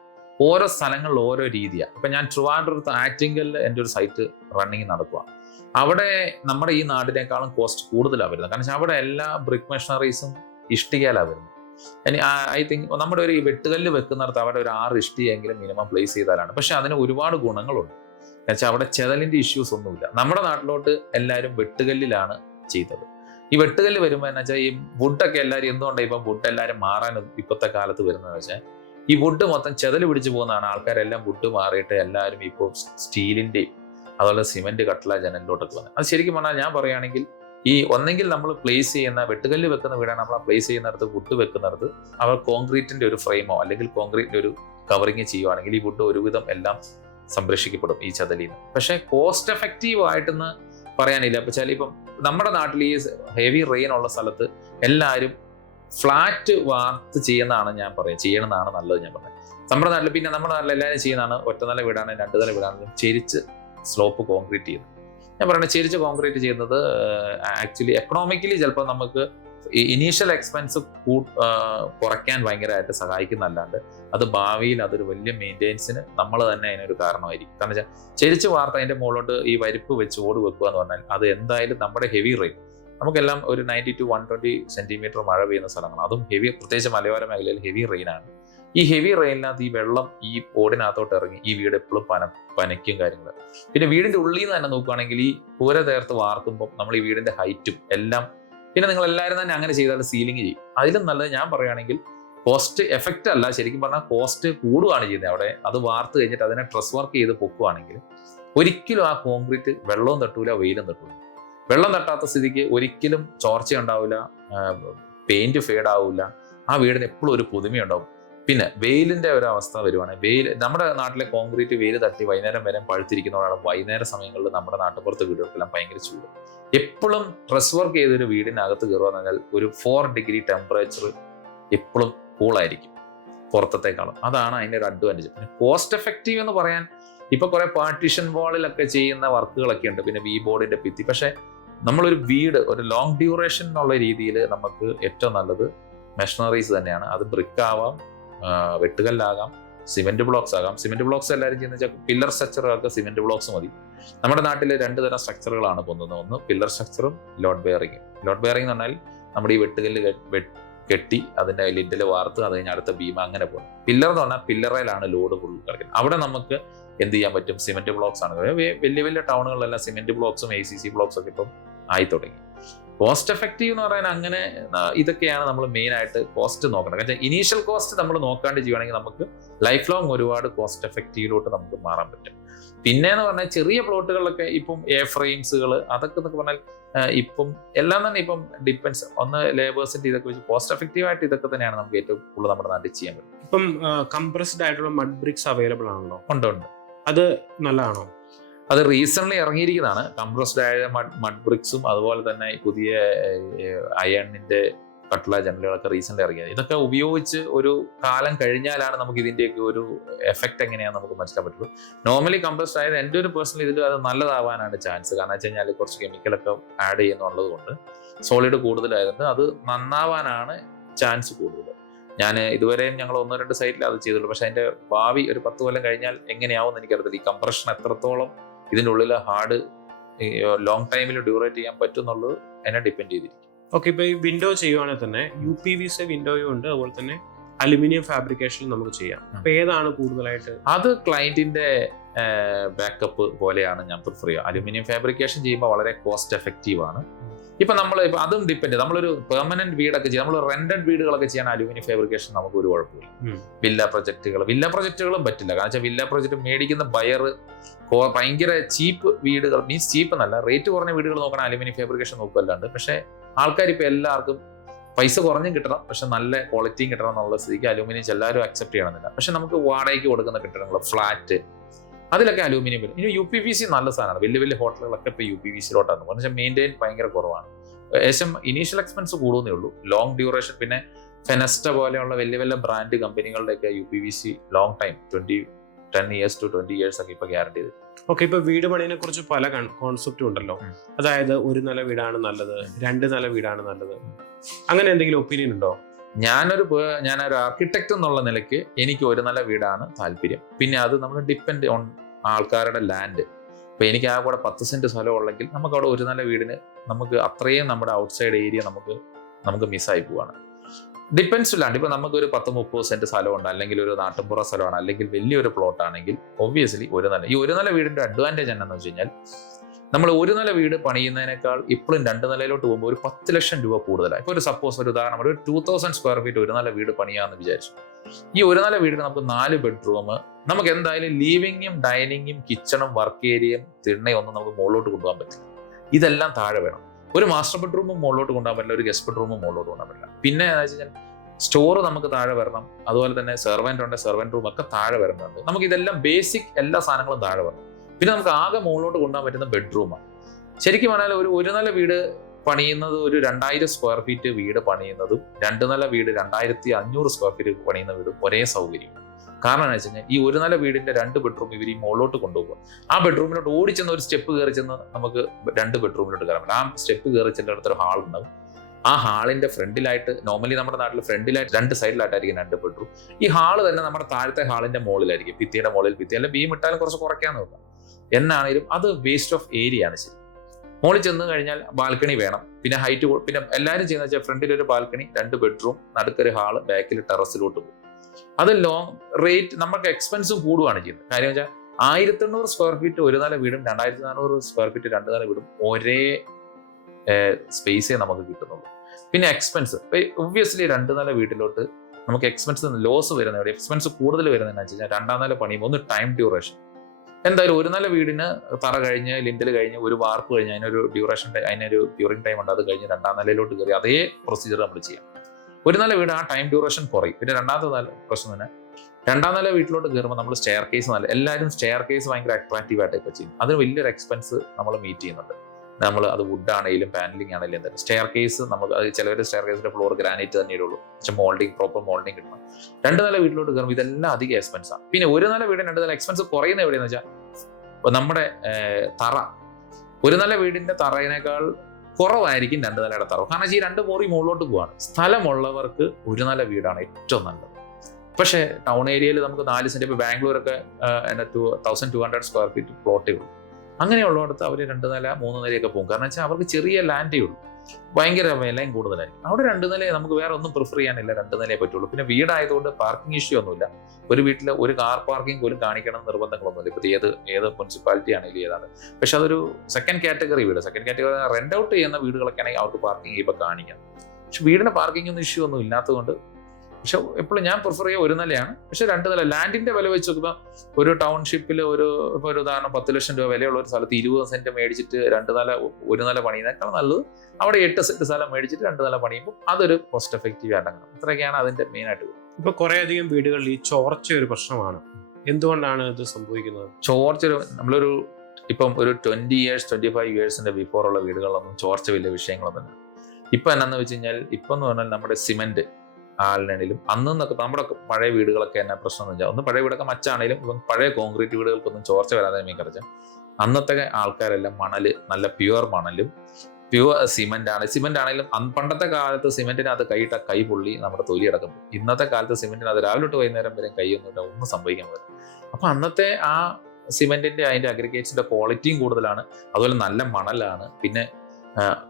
ഓരോ സ്ഥലങ്ങളിൽ ഓരോ രീതിയാണ് ഇപ്പൊ ഞാൻ ട്രിവാൻഡ്രത്ത് ആറ്റിങ്കലിൽ എന്റെ ഒരു സൈറ്റ് റണ്ണിങ് നടക്കുക അവിടെ നമ്മുടെ ഈ നാടിനേക്കാളും കോസ്റ്റ് കൂടുതലാണ് വരുന്നത്. കാരണം വെച്ചാൽ അവിടെ എല്ലാ ബ്രിക് മെഷീനറീസും ഇഷ്ടികയിലാണ് വരുന്നത്. ഐ തിങ്ക് നമ്മുടെ ഒരു വെട്ടുകല്ല് വെക്കുന്നിടത്ത് അവിടെ ഒരു ആറ് ഇഷ്ടിയെങ്കിലും മിനിമം പ്ലേസ് ചെയ്താലാണ്. പക്ഷെ അതിന് ഒരുപാട് ഗുണങ്ങളുണ്ട്. എന്നുവെച്ചാൽ അവിടെ ചെതലിന്റെ ഇഷ്യൂസ് ഒന്നുമില്ല. നമ്മുടെ നാട്ടിലോട്ട് എല്ലാവരും വെട്ടുകല്ലിലാണ് ചെയ്തത്. ഈ വെട്ടുകല്ല് വരുമ്പോൾ എന്ന് വെച്ചാൽ ഈ വുഡൊക്കെ എല്ലാവരും എന്തുകൊണ്ടാണ് ഇപ്പം വുഡ് എല്ലാവരും മാറാൻ ഇപ്പോഴത്തെ കാലത്ത് വരുന്നതെന്ന് വെച്ചാൽ ഈ വുഡ് മൊത്തം ചെതൽ പിടിച്ചു പോകുന്നതാണ്. ആൾക്കാരെല്ലാം വുഡ് മാറിയിട്ട് എല്ലാവരും ഇപ്പോൾ സ്റ്റീലിന്റെയും അതുപോലെ സിമെന്റ് കട്ടില ജനലിലോട്ടൊക്കെ വന്നത് അത് ശരിക്കും പറഞ്ഞാൽ ഞാൻ പറയുകയാണെങ്കിൽ ഈ ഒന്നെങ്കിൽ നമ്മൾ പ്ലേസ് ചെയ്യുന്ന വെട്ടുകല്ല് വെക്കുന്ന വീടാണ് നമ്മൾ പ്ലേസ് ചെയ്യുന്നിടത്ത് വുഡ് വെക്കുന്നിടത്ത് അവർ കോൺക്രീറ്റിന്റെ ഒരു ഫ്രെയിമോ അല്ലെങ്കിൽ കോൺക്രീറ്റിന്റെ ഒരു കവറിങ് ചെയ്യുവാണെങ്കിൽ ഈ വുഡ് ഒരുവിധം എല്ലാം സംരക്ഷിക്കപ്പെടും ഈ ചതലിൽ നിന്ന് പക്ഷേ കോസ്റ്റ് എഫക്റ്റീവ് ആയിട്ടെന്ന് പറയാനില്ല. അപ്പൊ വെച്ചാൽ ഇപ്പം നമ്മുടെ നാട്ടിൽ ഈ ഹെവി റെയിൻ ഉള്ള സ്ഥലത്ത് എല്ലാവരും ഫ്ലാറ്റ് വാർത്ത് ചെയ്യുന്നതാണ് ഞാൻ പറയാം ചെയ്യണമെന്നാണ് നല്ലത് ഞാൻ പറയാം നമ്മുടെ നാട്ടിൽ പിന്നെ നമ്മുടെ നാട്ടിൽ എല്ലാവരും ചെയ്യുന്നതാണ് ഒറ്റ നില വീടാണ് രണ്ട് നില വീടാണെങ്കിലും ചെരിച്ച് സ്ലോപ്പ് കോൺക്രീറ്റ് ചെയ്യുന്നത് ഞാൻ പറയുന്നത് ചെരിച്ച് കോൺക്രീറ്റ് ചെയ്യുന്നത് ആക്ച്വലി എക്കണോമിക്കലി ചിലപ്പോൾ നമുക്ക് ഇനീഷ്യൽ എക്സ്പെൻസ് കുറയ്ക്കാൻ ഭയങ്കരമായിട്ട് സഹായിക്കുന്നല്ലാണ്ട് അത് ഭാവിയിൽ അതൊരു വലിയ മെയിന്റെനൻസിന് നമ്മൾ തന്നെ അതിനൊരു കാരണമായിരിക്കും. കാരണം വെച്ചാൽ ചെരിച്ച് വാർത്ത അതിന്റെ മുകളിലോട്ട് ഈ വരിപ്പ് വെച്ച് ഓട് വെക്കുക എന്ന് പറഞ്ഞാൽ അത് എന്തായാലും നമ്മുടെ ഹെവി റെയിൻ നമുക്കെല്ലാം ഒരു ninety to one twenty centimetre മഴ പെയ്യുന്ന സ്ഥലങ്ങളാണ്. അതും ഹെവി പ്രത്യേകിച്ച് മലയോര മേഖലയിൽ ഹെവി റെയിൻ ആണ്. ഈ ഹെവി റെയിനിനകത്ത് ഈ വെള്ളം ഈ ഓടിനകത്തോട്ട് ഇറങ്ങി ഈ വീട് എപ്പോഴും പന പനയ്ക്കും കാര്യങ്ങൾ പിന്നെ വീടിന്റെ ഉള്ളിൽ നിന്ന് തന്നെ നോക്കുകയാണെങ്കിൽ ഈ പൂര തേർത്ത് വാർക്കുമ്പോൾ നമ്മൾ ഈ വീടിന്റെ ഹൈറ്റും എല്ലാം പിന്നെ നിങ്ങൾ എല്ലാവരും തന്നെ അങ്ങനെ ചെയ്താൽ സീലിംഗ് ചെയ്യും. അതിലും നല്ലത് ഞാൻ പറയുകയാണെങ്കിൽ കോസ്റ്റ് എഫക്റ്റ് അല്ല. ശരിക്കും പറഞ്ഞാൽ കോസ്റ്റ് കൂടുകയാണ് ചെയ്യുന്നത് അവിടെ. അത് വാർത്ത് കഴിഞ്ഞിട്ട് അതിനെ ട്രസ് വർക്ക് ചെയ്ത് പൊക്കുകയാണെങ്കിൽ ഒരിക്കലും ആ കോൺക്രീറ്റ് വെള്ളവും തട്ടൂല വെയിലും തട്ടൂല. വെള്ളം തട്ടാത്ത സ്ഥിതിക്ക് ഒരിക്കലും ചോർച്ച ഉണ്ടാവില്ല പെയിന്റ് ഫേഡ് ആവില്ല ആ വീടിന് എപ്പോഴും ഒരു പുതുമയുണ്ടാവും. പിന്നെ വെയിലിന്റെ ഒരു അവസ്ഥ വരുവാണെങ്കിൽ വെയിൽ നമ്മുടെ നാട്ടിലെ കോൺക്രീറ്റ് വെയിൽ തട്ടി വൈകുന്നേരം വരെ പഴുത്തിരിക്കുന്നതാണ്. വൈകുന്നേര സമയങ്ങളിൽ നമ്മുടെ നാട്ടുപുറത്ത് വീടുകൾക്കെല്ലാം ഭയങ്കര ചൂട്. എപ്പോഴും ഡ്രസ് വർക്ക് ചെയ്തൊരു വീടിനകത്ത് കയറുക എന്ന് പറഞ്ഞാൽ ഒരു ഫോർ ഡിഗ്രി ടെമ്പറേച്ചർ എപ്പോഴും കൂളായിരിക്കും പുറത്തത്തേക്കാളും. അതാണ് അതിന്റെ ഒരു അഡ്വാന്റേജ് പിന്നെ കോസ്റ്റ് എഫക്റ്റീവ് എന്ന് പറയാൻ ഇപ്പൊ കുറെ പാർട്ടീഷൻ വാളിലൊക്കെ ചെയ്യുന്ന വർക്കുകളൊക്കെ ഉണ്ട്. പിന്നെ വി ബോർഡിന്റെ ഭിത്തി. പക്ഷെ നമ്മളൊരു വീട് ഒരു ലോങ് ഡ്യൂറേഷൻ എന്നുള്ള രീതിയിൽ നമുക്ക് ഏറ്റവും നല്ലത് മെഷീനറീസ് തന്നെയാണ്. അത് ബ്രിക്ക് ആവാം വെട്ടുകല്ലാകാം സിമെന്റ് ബ്ലോക്സ് ആകാം. സിമെന്റ് ബ്ലോക്സ് എല്ലാവരും ചെയ്യുന്ന വെച്ചാൽ പില്ലർ സ്ട്രക്ചറുകൾക്ക് സിമെന്റ് ബ്ലോക്സ് മതി. നമ്മുടെ നാട്ടിലെ രണ്ട് തരം സ്ട്രക്ചറുകളാണ് പൊന്നുന്നത് ഒന്ന് പില്ലർ സ്ട്രക്ചറും ലോഡ് ബെയറിങ്ങും ലോഡ് ബെയറിംഗ് എന്ന് പറഞ്ഞാൽ നമ്മുടെ ഈ വെട്ടുകല്ല് കെട്ടി അതിന്റെ ലിഡിൽ വാർത്ത് അത് കഴിഞ്ഞ് അടുത്ത ഭീമ അങ്ങനെ പോകും. പില്ലർ എന്ന് പറഞ്ഞാൽ പില്ലറയിലാണ് ലോഡ് ഫുൾ കിടക്കുന്നത് അവിടെ നമുക്ക് എന്ത് ചെയ്യാൻ പറ്റും? സിമെന്റ് ബ്ലോക്സ് ആണ്. വലിയ വലിയ ടൗണുകളിലെല്ലാം സിമെന്റ് ബ്ലോക്സും എ സി സി ബ്ലോക്സും ഒക്കെ ഇപ്പം ആയി തുടങ്ങി. കോസ്റ്റ് എഫക്റ്റീവ് എന്ന് പറയാൻ അങ്ങനെ ഇതൊക്കെയാണ് നമ്മൾ മെയിൻ ആയിട്ട് കോസ്റ്റ് നോക്കണം കാരണം ഇനീഷ്യൽ കോസ്റ്റ് നമ്മൾ നോക്കാണ്ട് ചെയ്യുവാണെങ്കിൽ നമുക്ക് ലൈഫ് ലോങ് ഒരുപാട് കോസ്റ്റ് എഫക്റ്റീവിലോട്ട് നമുക്ക് മാറാൻ പറ്റും. പിന്നെ എന്ന് പറഞ്ഞാൽ ചെറിയ പ്ലോട്ടുകളിലൊക്കെ ഇപ്പം എ ഫ്രെയിംസുകൾ അതൊക്കെ എന്നൊക്കെ പറഞ്ഞാൽ ഇപ്പം എല്ലാം തന്നെ ഇപ്പം ഡിപ്പെൻസ് ഒന്ന് ലേബേഴ്സിന്റെ ഇതൊക്കെ വെച്ച് കോസ്റ്റ് എഫക്റ്റീവ് ആയിട്ട് ഇതൊക്കെ തന്നെയാണ് നമുക്ക് ഏറ്റവും കൂടുതൽ നമ്മുടെ നാട്ടിൽ ചെയ്യാൻ പറ്റും. ഇപ്പം കംപ്രസ്ഡ് ആയിട്ടുള്ള മഡ് ബ്രിക്സ് അവൈലബിൾ ആണല്ലോ? ഉണ്ട് ഉണ്ട്. അത് നല്ലതാണോ? അത് റീസെന്റ് ഇറങ്ങിയിരിക്കുന്നതാണ്. കംപ്രസ്ഡ് ആയ മഡ് ബ്രിക്സും അതുപോലെ തന്നെ പുതിയ അയണിന്റെ കട്ട്ല ജനലുകളൊക്കെ റീസെന്റ് ഇറങ്ങിയത്. ഇതൊക്കെ ഉപയോഗിച്ച് ഒരു കാലം കഴിഞ്ഞാലാണ് നമുക്ക് ഇതിന്റെയൊക്കെ ഒരു എഫക്റ്റ് എങ്ങനെയാണെന്ന് നമുക്ക് മനസ്സിലാൻ പറ്റുള്ളൂ. നോർമലി കംപ്രസ്ഡ് ആയത് എന്റെ ഒരു പേഴ്സണൽ ഇതിൽ അത് നല്ലതാവാനാണ് ചാൻസ് കാരണം വെച്ച് കഴിഞ്ഞാൽ കുറച്ച് കെമിക്കലൊക്കെ ആഡ് ചെയ്യുന്നുള്ളത് കൊണ്ട് സോളിഡ് കൂടുതലായതുകൊണ്ട് അത് നന്നാവാനാണ് ചാൻസ് കൂടുതൽ ഞാൻ ഇതുവരെയും ഞങ്ങൾ ഒന്നോ രണ്ട് സൈറ്റിൽ അത് ചെയ്തുള്ളൂ. പക്ഷെ അതിന്റെ ഭാവി ഒരു പത്ത് കൊല്ലം കഴിഞ്ഞാൽ എങ്ങനെയാവും എന്ന് എനിക്കറിയത്തില്ല. ഈ കംപ്രഷൻ എത്രത്തോളം ഇതിന്റെ ഉള്ളിൽ ഹാർഡ് ലോങ് ടൈമിൽ ഡ്യൂറേറ്റ് ചെയ്യാൻ പറ്റും എന്നുള്ളത് എന്നെ ഡിപ്പെൻഡ് ചെയ്തിരിക്കും. ഓക്കെ ഇപ്പോൾ ഈ വിൻഡോ ചെയ്യുവാണെങ്കിൽ തന്നെ യു പി വി സി വിൻഡോയും ഉണ്ട്. അതുപോലെ തന്നെ അലുമിനിയം ഫാബ്രിക്കേഷൻ നമുക്ക് ചെയ്യാം. അപ്പൊ ഏതാണ് കൂടുതലായിട്ട്? അത് ക്ലയന്റിന്റെ ബാക്കപ്പ് പോലെയാണ് ഞാൻ പ്രിഫർ ചെയ്യുക. അലുമിനിയം ഫാബ്രിക്കേഷൻ ചെയ്യുമ്പോൾ വളരെ കോസ്റ്റ് എഫക്റ്റീവ് ആണ്. ഇപ്പൊ നമ്മൾ ഇപ്പൊ അതും ഡിപ്പെൻഡ് നമ്മളൊരു പെർമനന്റ് വീടൊക്കെ ചെയ്യാം. നമ്മൾ റെന്റഡ് വീടുകളൊക്കെ ചെയ്യാൻ അലുമിനിയം ഫാബ്രിക്കേഷൻ നമുക്ക് ഒരു കുഴപ്പമില്ല. വില്ല പ്രൊജക്റ്റുകൾ വില്ല പ്രൊജക്റ്റുകളും പറ്റില്ല. കാരണം വെച്ചാൽ വില്ല പ്രൊജക്ട് മേടിക്കുന്ന ബയർ ഭയങ്കര ചീപ്പ് വീടുകൾ മീൻസ് ചീപ്പ് എന്നല്ല റേറ്റ് കുറഞ്ഞ വീടുകൾ നോക്കണം അലുമിനിയം ഫാബ്രിക്കേഷൻ നോക്കുമല്ലാണ്ട് പക്ഷേ ആൾക്കാർ ഇപ്പൊ എല്ലാവർക്കും പൈസ കുറഞ്ഞും കിട്ടണം. പക്ഷെ നല്ല ക്വാളിറ്റിയും കിട്ടണം എന്നുള്ള സ്ഥിതിക്ക് അലുമിനിയം എല്ലാവരും അക്സെപ്റ്റ് ചെയ്യണമെന്നില്ല. പക്ഷെ നമുക്ക് വാടകയ്ക്ക് കൊടുക്കുന്ന കെട്ടിടങ്ങൾ ഫ്ലാറ്റ് അതിലൊക്കെ അലൂമിനിയം വരും. ഇനി യു പി വി സി നല്ല സാധനമാണ്. വലിയ വലിയ ഹോട്ടലുകളൊക്കെ ഇപ്പോൾ യു പി വി സിയിലോട്ടാണ് എന്ന് വെച്ചാൽ മെയിന്റെയിൻ ഭയങ്കര കുറവാണ്. ഏകദേശം ഇനീഷ്യൽ എക്സ്പെൻസ് കൂടുന്നേ ഉള്ളൂ. ലോങ് ഡ്യൂറേഷൻ പിന്നെ ഫെനസ്റ്റ പോലെയുള്ള വലിയ വലിയ brand കമ്പനികളുടെയൊക്കെ U P V C long time twenty ten years to twenty years ഒക്കെ ഇപ്പോൾ ഗ്യാരണ്ടി ചെയ്ത്. ഓക്കെ ഇപ്പൊ വീട് പണിയെ കുറിച്ച് പല കോൺസെപ്റ്റും ഉണ്ടല്ലോ. അതായത് ഒരു നില വീടാണ് നല്ലത് രണ്ട് നില വീടാണ് നല്ലത്. അങ്ങനെ എന്തെങ്കിലും ഒപ്പീനിയൻ ഉണ്ടോ? ഞാനൊരു ഞാനൊരു ആർക്കിടെക്ട് എന്നുള്ള നിലയ്ക്ക് എനിക്ക് ഒരു നല്ല വീടാണ് താല്പര്യം. പിന്നെ അത് നമ്മൾ ഡിപ്പെൻഡ് ഓൺ ആൾക്കാരുടെ ലാൻഡ് ഇപ്പൊ എനിക്ക് ആ കൂടെ പത്ത് സെന്റ് സ്ഥലം ഉള്ളെങ്കിൽ നമുക്ക് അവിടെ ഒരു നല്ല വീടിന് നമുക്ക് അത്രയും നമ്മുടെ ഔട്ട്സൈഡ് ഏരിയ നമുക്ക് നമുക്ക് മിസ്സായി പോവാണ്. ഡിപ്പെൻസ് ഇല്ലാണ്ട് ഇപ്പൊ നമുക്ക് ഒരു പത്ത് മുപ്പത് സെന്റ് സ്ഥലമുണ്ട് അല്ലെങ്കിൽ ഒരു നാട്ടിൻപുറ സ്ഥലമാണ്. അല്ലെങ്കിൽ വലിയൊരു പ്ലോട്ട് ആണെങ്കിൽ ഒബ്വിയസ്ലി ഒരു നല്ല ഈ ഒരു നല്ല വീടിന്റെ അഡ്വാന്റേജ് എന്നാന്ന് വെച്ച് കഴിഞ്ഞാൽ നമ്മൾ ഒരു നില വീട് പണിയുന്നതിനേക്കാൾ ഇപ്പോഴും രണ്ട് നിലയിലോട്ട് പോകുമ്പോൾ ഒരു പത്ത് ലക്ഷം രൂപ കൂടുതലായി. ഇപ്പോൾ ഒരു സപ്പോസ് ഒരു ഉദാഹരണം ഒരു ടൂ തൗസൻഡ് സ്ക്വയർ ഫീറ്റ് ഒരു നില വീട് പണിയാന്ന് വിചാരിച്ചു. ഈ ഒരു നില വീടിന് നമുക്ക് നാല് ബെഡ്റൂം നമുക്ക് എന്തായാലും ലീവിങ്ങും ഡൈനിങ്ങും കിച്ചണും വർക്ക് ഏരിയയും തിണ്ണയും ഒന്നും നമുക്ക് മുകളിലോട്ട് കൊണ്ടുപോകാൻ പറ്റില്ല. ഇതെല്ലാം താഴെ വേണം. ഒരു മാസ്റ്റർ ബെഡ്റൂമും മുകളിലോട്ട് കൊണ്ടുപോകാൻ പറ്റില്ല ഒരു ഗസ്റ്റ് ബെഡ്റൂമും മുകളിലോട്ട് കൊണ്ടുപോകാൻ പറ്റില്ല. പിന്നെ എന്താ വെച്ച് കഴിഞ്ഞാൽ സ്റ്റോർ നമുക്ക് താഴെ വരണം. അതുപോലെ തന്നെ സെർവന്റ് ഉണ്ട് സെർവന്റ് റൂം ഒക്കെ താഴെ വരുന്നുണ്ട്. നമുക്ക് ഇതെല്ലാം ബേസിക് എല്ലാ സാധനങ്ങളും താഴെ വരണം. പിന്നെ നമുക്ക് ആകെ മുകളിലോട്ട് കൊണ്ടുപോകാൻ പറ്റുന്ന ബെഡ്റൂമാണ് ശരിക്കും പറഞ്ഞാൽ ഒരു ഒരു നില വീട് പണിയുന്നത് ഒരു രണ്ടായിരം സ്ക്വയർ ഫീറ്റ് വീട് പണിയുന്നതും രണ്ട് നില വീട് രണ്ടായിരത്തി അഞ്ഞൂറ് സ്ക്വയർ ഫീറ്റ് പണിയുന്ന വീടും ഒരേ സൗകര്യമാണ് കാരണം എന്ന് വെച്ച് കഴിഞ്ഞാൽ ഈ ഒരു നില വീടിന്റെ രണ്ട് ബെഡ്റൂം ഇവർ ഈ മുകളിലോട്ട് കൊണ്ടുപോകുക. ആ ബെഡ്റൂമിലോട്ട് ഓടിച്ചെന്ന് ഒരു സ്റ്റെപ്പ് കയറി ചെന്ന് നമുക്ക് രണ്ട് ബെഡ്റൂമിലോട്ട് കയറാൻ പറ്റും. ആ സ്റ്റെപ്പ് കയറി ചെന്ന അടുത്തൊരു ഹാൾ ഉണ്ടാവും. ആ ഹാളിന്റെ ഫ്രണ്ടിലായിട്ട് നോർമലി നമ്മുടെ നാട്ടിൽ ഫ്രണ്ടിലായിട്ട് രണ്ട് സൈഡിലായിട്ടായിരിക്കും രണ്ട് ബെഡ്റൂം ഈ ഹാൾ തന്നെ നമ്മുടെ താഴത്തെ ഹാളിന്റെ മുകളിലായിരിക്കും. ഭിത്തിയുടെ മുകളിൽ ഭിത്തി. അല്ലെങ്കിൽ ബീം ഇട്ടാലും കുറച്ച് കുറയ്ക്കാൻ നോക്കാം. എന്നാണെങ്കിലും അത് വേസ്റ്റ് ഓഫ് ഏരിയ ആണ് ശരി. മുകളിൽ ചെന്ന് കഴിഞ്ഞാൽ ബാൽക്കണി വേണം. പിന്നെ ഹൈറ്റ് പിന്നെ എല്ലാവരും ചെയ്യുന്ന വെച്ചാൽ ഫ്രണ്ടിൽ ഒരു ബാൽക്കണി രണ്ട് ബെഡ്റൂം നടുക്കൊരു ഹാൾ ബാക്കിൽ ടെറസിലോട്ട് പോകും. അത് ലോങ് റേറ്റ് നമുക്ക് എക്സ്പെൻസും കൂടുകയാണ് ചെയ്യുന്നത്. കാര്യം വെച്ചാൽ ആയിരത്തി എണ്ണൂറ് സ്ക്വയർ ഫീറ്റ് ഒരു നില വീടും രണ്ടായിരത്തി നാനൂറ് സ്ക്വയർ ഫീറ്റ് രണ്ട് നില വീടും ഒരേ സ്പേസേ നമുക്ക് കിട്ടുന്നുള്ളൂ. പിന്നെ എക്സ്പെൻസ് ഒബ്വിയസ്ലി രണ്ട് നില വീട്ടിലോട്ട് നമുക്ക് എക്സ്പെൻസ് ലോസ് വരുന്ന എക്സ്പെൻസ് കൂടുതൽ വരുന്നതെന്ന് വെച്ച് കഴിഞ്ഞാൽ രണ്ടാം നില പണിയുമ്പോൾ ഒന്ന് ടൈം ഡ്യൂറേഷൻ എന്തായാലും ഒരു നല്ല വീടിന് തറ കഴിഞ്ഞ് ലിൻഡൽ കഴിഞ്ഞ് ഒരു വാർപ്പ് കഴിഞ്ഞ് അതിനൊരു ഡ്യൂറേഷൻ അതിനൊരു ഡ്യൂറിംഗ് ടൈം ഉണ്ട്. അത് കഴിഞ്ഞ് രണ്ടാം നിലയിലോട്ട് കയറി അതേ പ്രൊസീജിയർ നമ്മൾ ചെയ്യാം. ഒരു നല്ല വീട് ആ ടൈം ഡ്യൂറേഷൻ കുറയും. പിന്നെ രണ്ടാമത്തെ നല്ല പ്രശ്നം തന്നെ രണ്ടാം നില വീട്ടിലോട്ട് കയറുമ്പോൾ നമ്മൾ സ്റ്റെയർ കേസ് നല്ല എല്ലാവരും സ്റ്റെയർ കേസ് ഭയങ്കര അട്രാക്റ്റീവ് ആയിട്ടൊക്കെ ചെയ്യും. അതിന് വലിയൊരു എക്സ്പെൻസ് നമ്മൾ മീറ്റ് ചെയ്യുന്നുണ്ട്. നമ്മൾ അത് വുഡ് ആണെങ്കിലും പാനലിംഗ് ആണെങ്കിലും എന്തായാലും സ്റ്റെയർ കേസ് നമുക്ക് ചിലവർ സ്റ്റെയർ കേസിന്റെ ഫ്ലോർ ഗ്രാനൈറ്റ് തന്നെ ഇടുള്ളൂ. പക്ഷെ മോൾഡിംഗ് പ്രോപ്പർ മോൾഡിംഗ് കിട്ടണം രണ്ട് നില വീട്ടിലോട്ട് കയറുമ്പോൾ ഇതെല്ലാം അധികം എക്സ്പെൻസ് ആണ് പിന്നെ ഒരു നില വീടിന് രണ്ട് നില എക്സ്പെൻസ് കുറയുന്ന എവിടെയെന്ന് വെച്ചാൽ നമ്മുടെ തറ. ഒരു നില വീടിന്റെ തറയിനേക്കാൾ കുറവായിരിക്കും രണ്ട് നിലയുടെ തറ. കാരണം ഈ രണ്ട് മുറി മുകളിലോട്ട് പോവാണ്. സ്ഥലമുള്ളവർക്ക് ഒരു നില വീടാണ് ഏറ്റവും നല്ലത്. പക്ഷേ ടൗൺ ഏരിയയിൽ നമുക്ക് നാല് സെന്റ് ഇപ്പൊ ബാംഗ്ലൂരൊക്കെ two thousand two hundred square feet പ്ലോട്ടേ ഉള്ളൂ. അങ്ങനെയുള്ളിടത്ത് അവർ രണ്ട് നില മൂന്ന് നിലയൊക്കെ പോകും. കാരണം വെച്ചാൽ അവർക്ക് ചെറിയ ലാൻഡേ ഉള്ളൂ. ഭയങ്കര വിലയും കൂടുതലായിരിക്കും. അവിടെ രണ്ട് നിലയെ നമുക്ക് വേറെ ഒന്നും പ്രിഫർ ചെയ്യാനില്ല. രണ്ട് നിലയെ പറ്റുള്ളൂ. പിന്നെ വീടായതുകൊണ്ട് പാർക്കിംഗ് ഇഷ്യൂ ഒന്നുമില്ല. ഒരു വീട്ടിൽ ഒരു കാർ പാർക്കിംഗ് പോലും കാണിക്കണം നിർബന്ധങ്ങളൊന്നുമില്ല. ഇപ്പോൾ ഏത് ഏത് മുനിസിപ്പാലിറ്റി ആണെങ്കിലും ഏതാണ്. പക്ഷെ അതൊരു സെക്കൻഡ് കാറ്റഗറി വീട്. സെക്കൻഡ് കാറ്റഗറി റെന്റ് ഔട്ട് ചെയ്യുന്ന വീടുകളൊക്കെ ആണെങ്കിൽ അവർക്ക് പാർക്കിംഗ് ഇപ്പം കാണിക്കാം. പക്ഷെ വീടിന് പാർക്കിംഗ് ഒന്നും ഇഷ്യൂ ഒന്നും ഇല്ലാത്തതുകൊണ്ട് പക്ഷെ എപ്പോഴും ഞാൻ പ്രിഫർ ചെയ്യുക ഒരു നിലയാണ്. പക്ഷെ രണ്ട് നില. ലാൻഡിന്റെ വില വെച്ച് നോക്കുമ്പോൾ ഒരു ടൗൺഷിപ്പിൽ ഒരു ഇപ്പൊ ഒരു ഉദാഹരണം പത്ത് ലക്ഷം രൂപ വിലയുള്ള ഒരു സ്ഥലത്ത് ഇരുപത് സെന്റ് മേടിച്ചിട്ട് രണ്ട് നില ഒരു നില പണിയുന്നേക്കാൾ നല്ലത് അവിടെ എട്ട് സെന്റ് സ്ഥലം മേടിച്ചിട്ട് രണ്ട് നില പണിയുമ്പോൾ അതൊരു കോസ്റ്റ് എഫക്റ്റീവ് ആയിട്ടാണ് അത്രയൊക്കെയാണ് അതിന്റെ മെയിൻ ആയിട്ട് ഇപ്പൊ കുറെ അധികം വീടുകളിൽ ഈ ചോർച്ച ഒരു പ്രശ്നമാണ്. എന്തുകൊണ്ടാണ് ഇത് സംഭവിക്കുന്നത്? ചോർച്ച ഒരു നമ്മളൊരു ഇപ്പം ഒരു ട്വന്റി ഇയേഴ്സ് ട്വന്റി ഫൈവ് ഇയേഴ്സിന്റെ ബിഫോർ ഉള്ള വീടുകളിലൊന്നും ചോർച്ച വലിയ വിഷയങ്ങളൊന്നും ഇപ്പൊ എന്നാന്ന് വെച്ച് കഴിഞ്ഞാൽ ഇപ്പം എന്ന് പറഞ്ഞാൽ നമ്മുടെ സിമെന്റ് ആലിനാണെങ്കിലും അന്ന് എന്നൊക്കെ നമ്മുടെ പഴയ വീടുകളൊക്കെ എന്നാ പ്രശ്നം എന്ന് വെച്ചാൽ ഒന്ന് പഴയ വീടൊക്കെ മച്ചാണെങ്കിലും ഇപ്പം പഴയ കോൺക്രീറ്റ് വീടുകൾക്കൊന്നും ചോർച്ച വരാതെ മീൻ കറച്ച. അന്നത്തെ ആൾക്കാരെല്ലാം മണൽ നല്ല പ്യുവർ മണലും പ്യുവർ സിമെന്റ് ആണ് സിമെന്റ് ആണെങ്കിലും പണ്ടത്തെ കാലത്ത് സിമെന്റിനകത്ത് കൈയിട്ട കൈ പൊള്ളി നമ്മുടെ തൊലി അടക്കം ഇന്നത്തെ കാലത്ത് സിമെന്റിനകത്ത് രാവിലെ തൊട്ട് വൈകുന്നേരം വരെ കൈയൊന്നുമില്ല ഒന്നും സംഭവിക്കാൻ പറ്റില്ല അപ്പൊ അന്നത്തെ ആ സിമെന്റിന്റെ അതിന്റെ അഗ്രിഗേറ്റ്സിന്റെ ക്വാളിറ്റിയും കൂടുതലാണ്. അതുപോലെ നല്ല മണലാണ്. പിന്നെ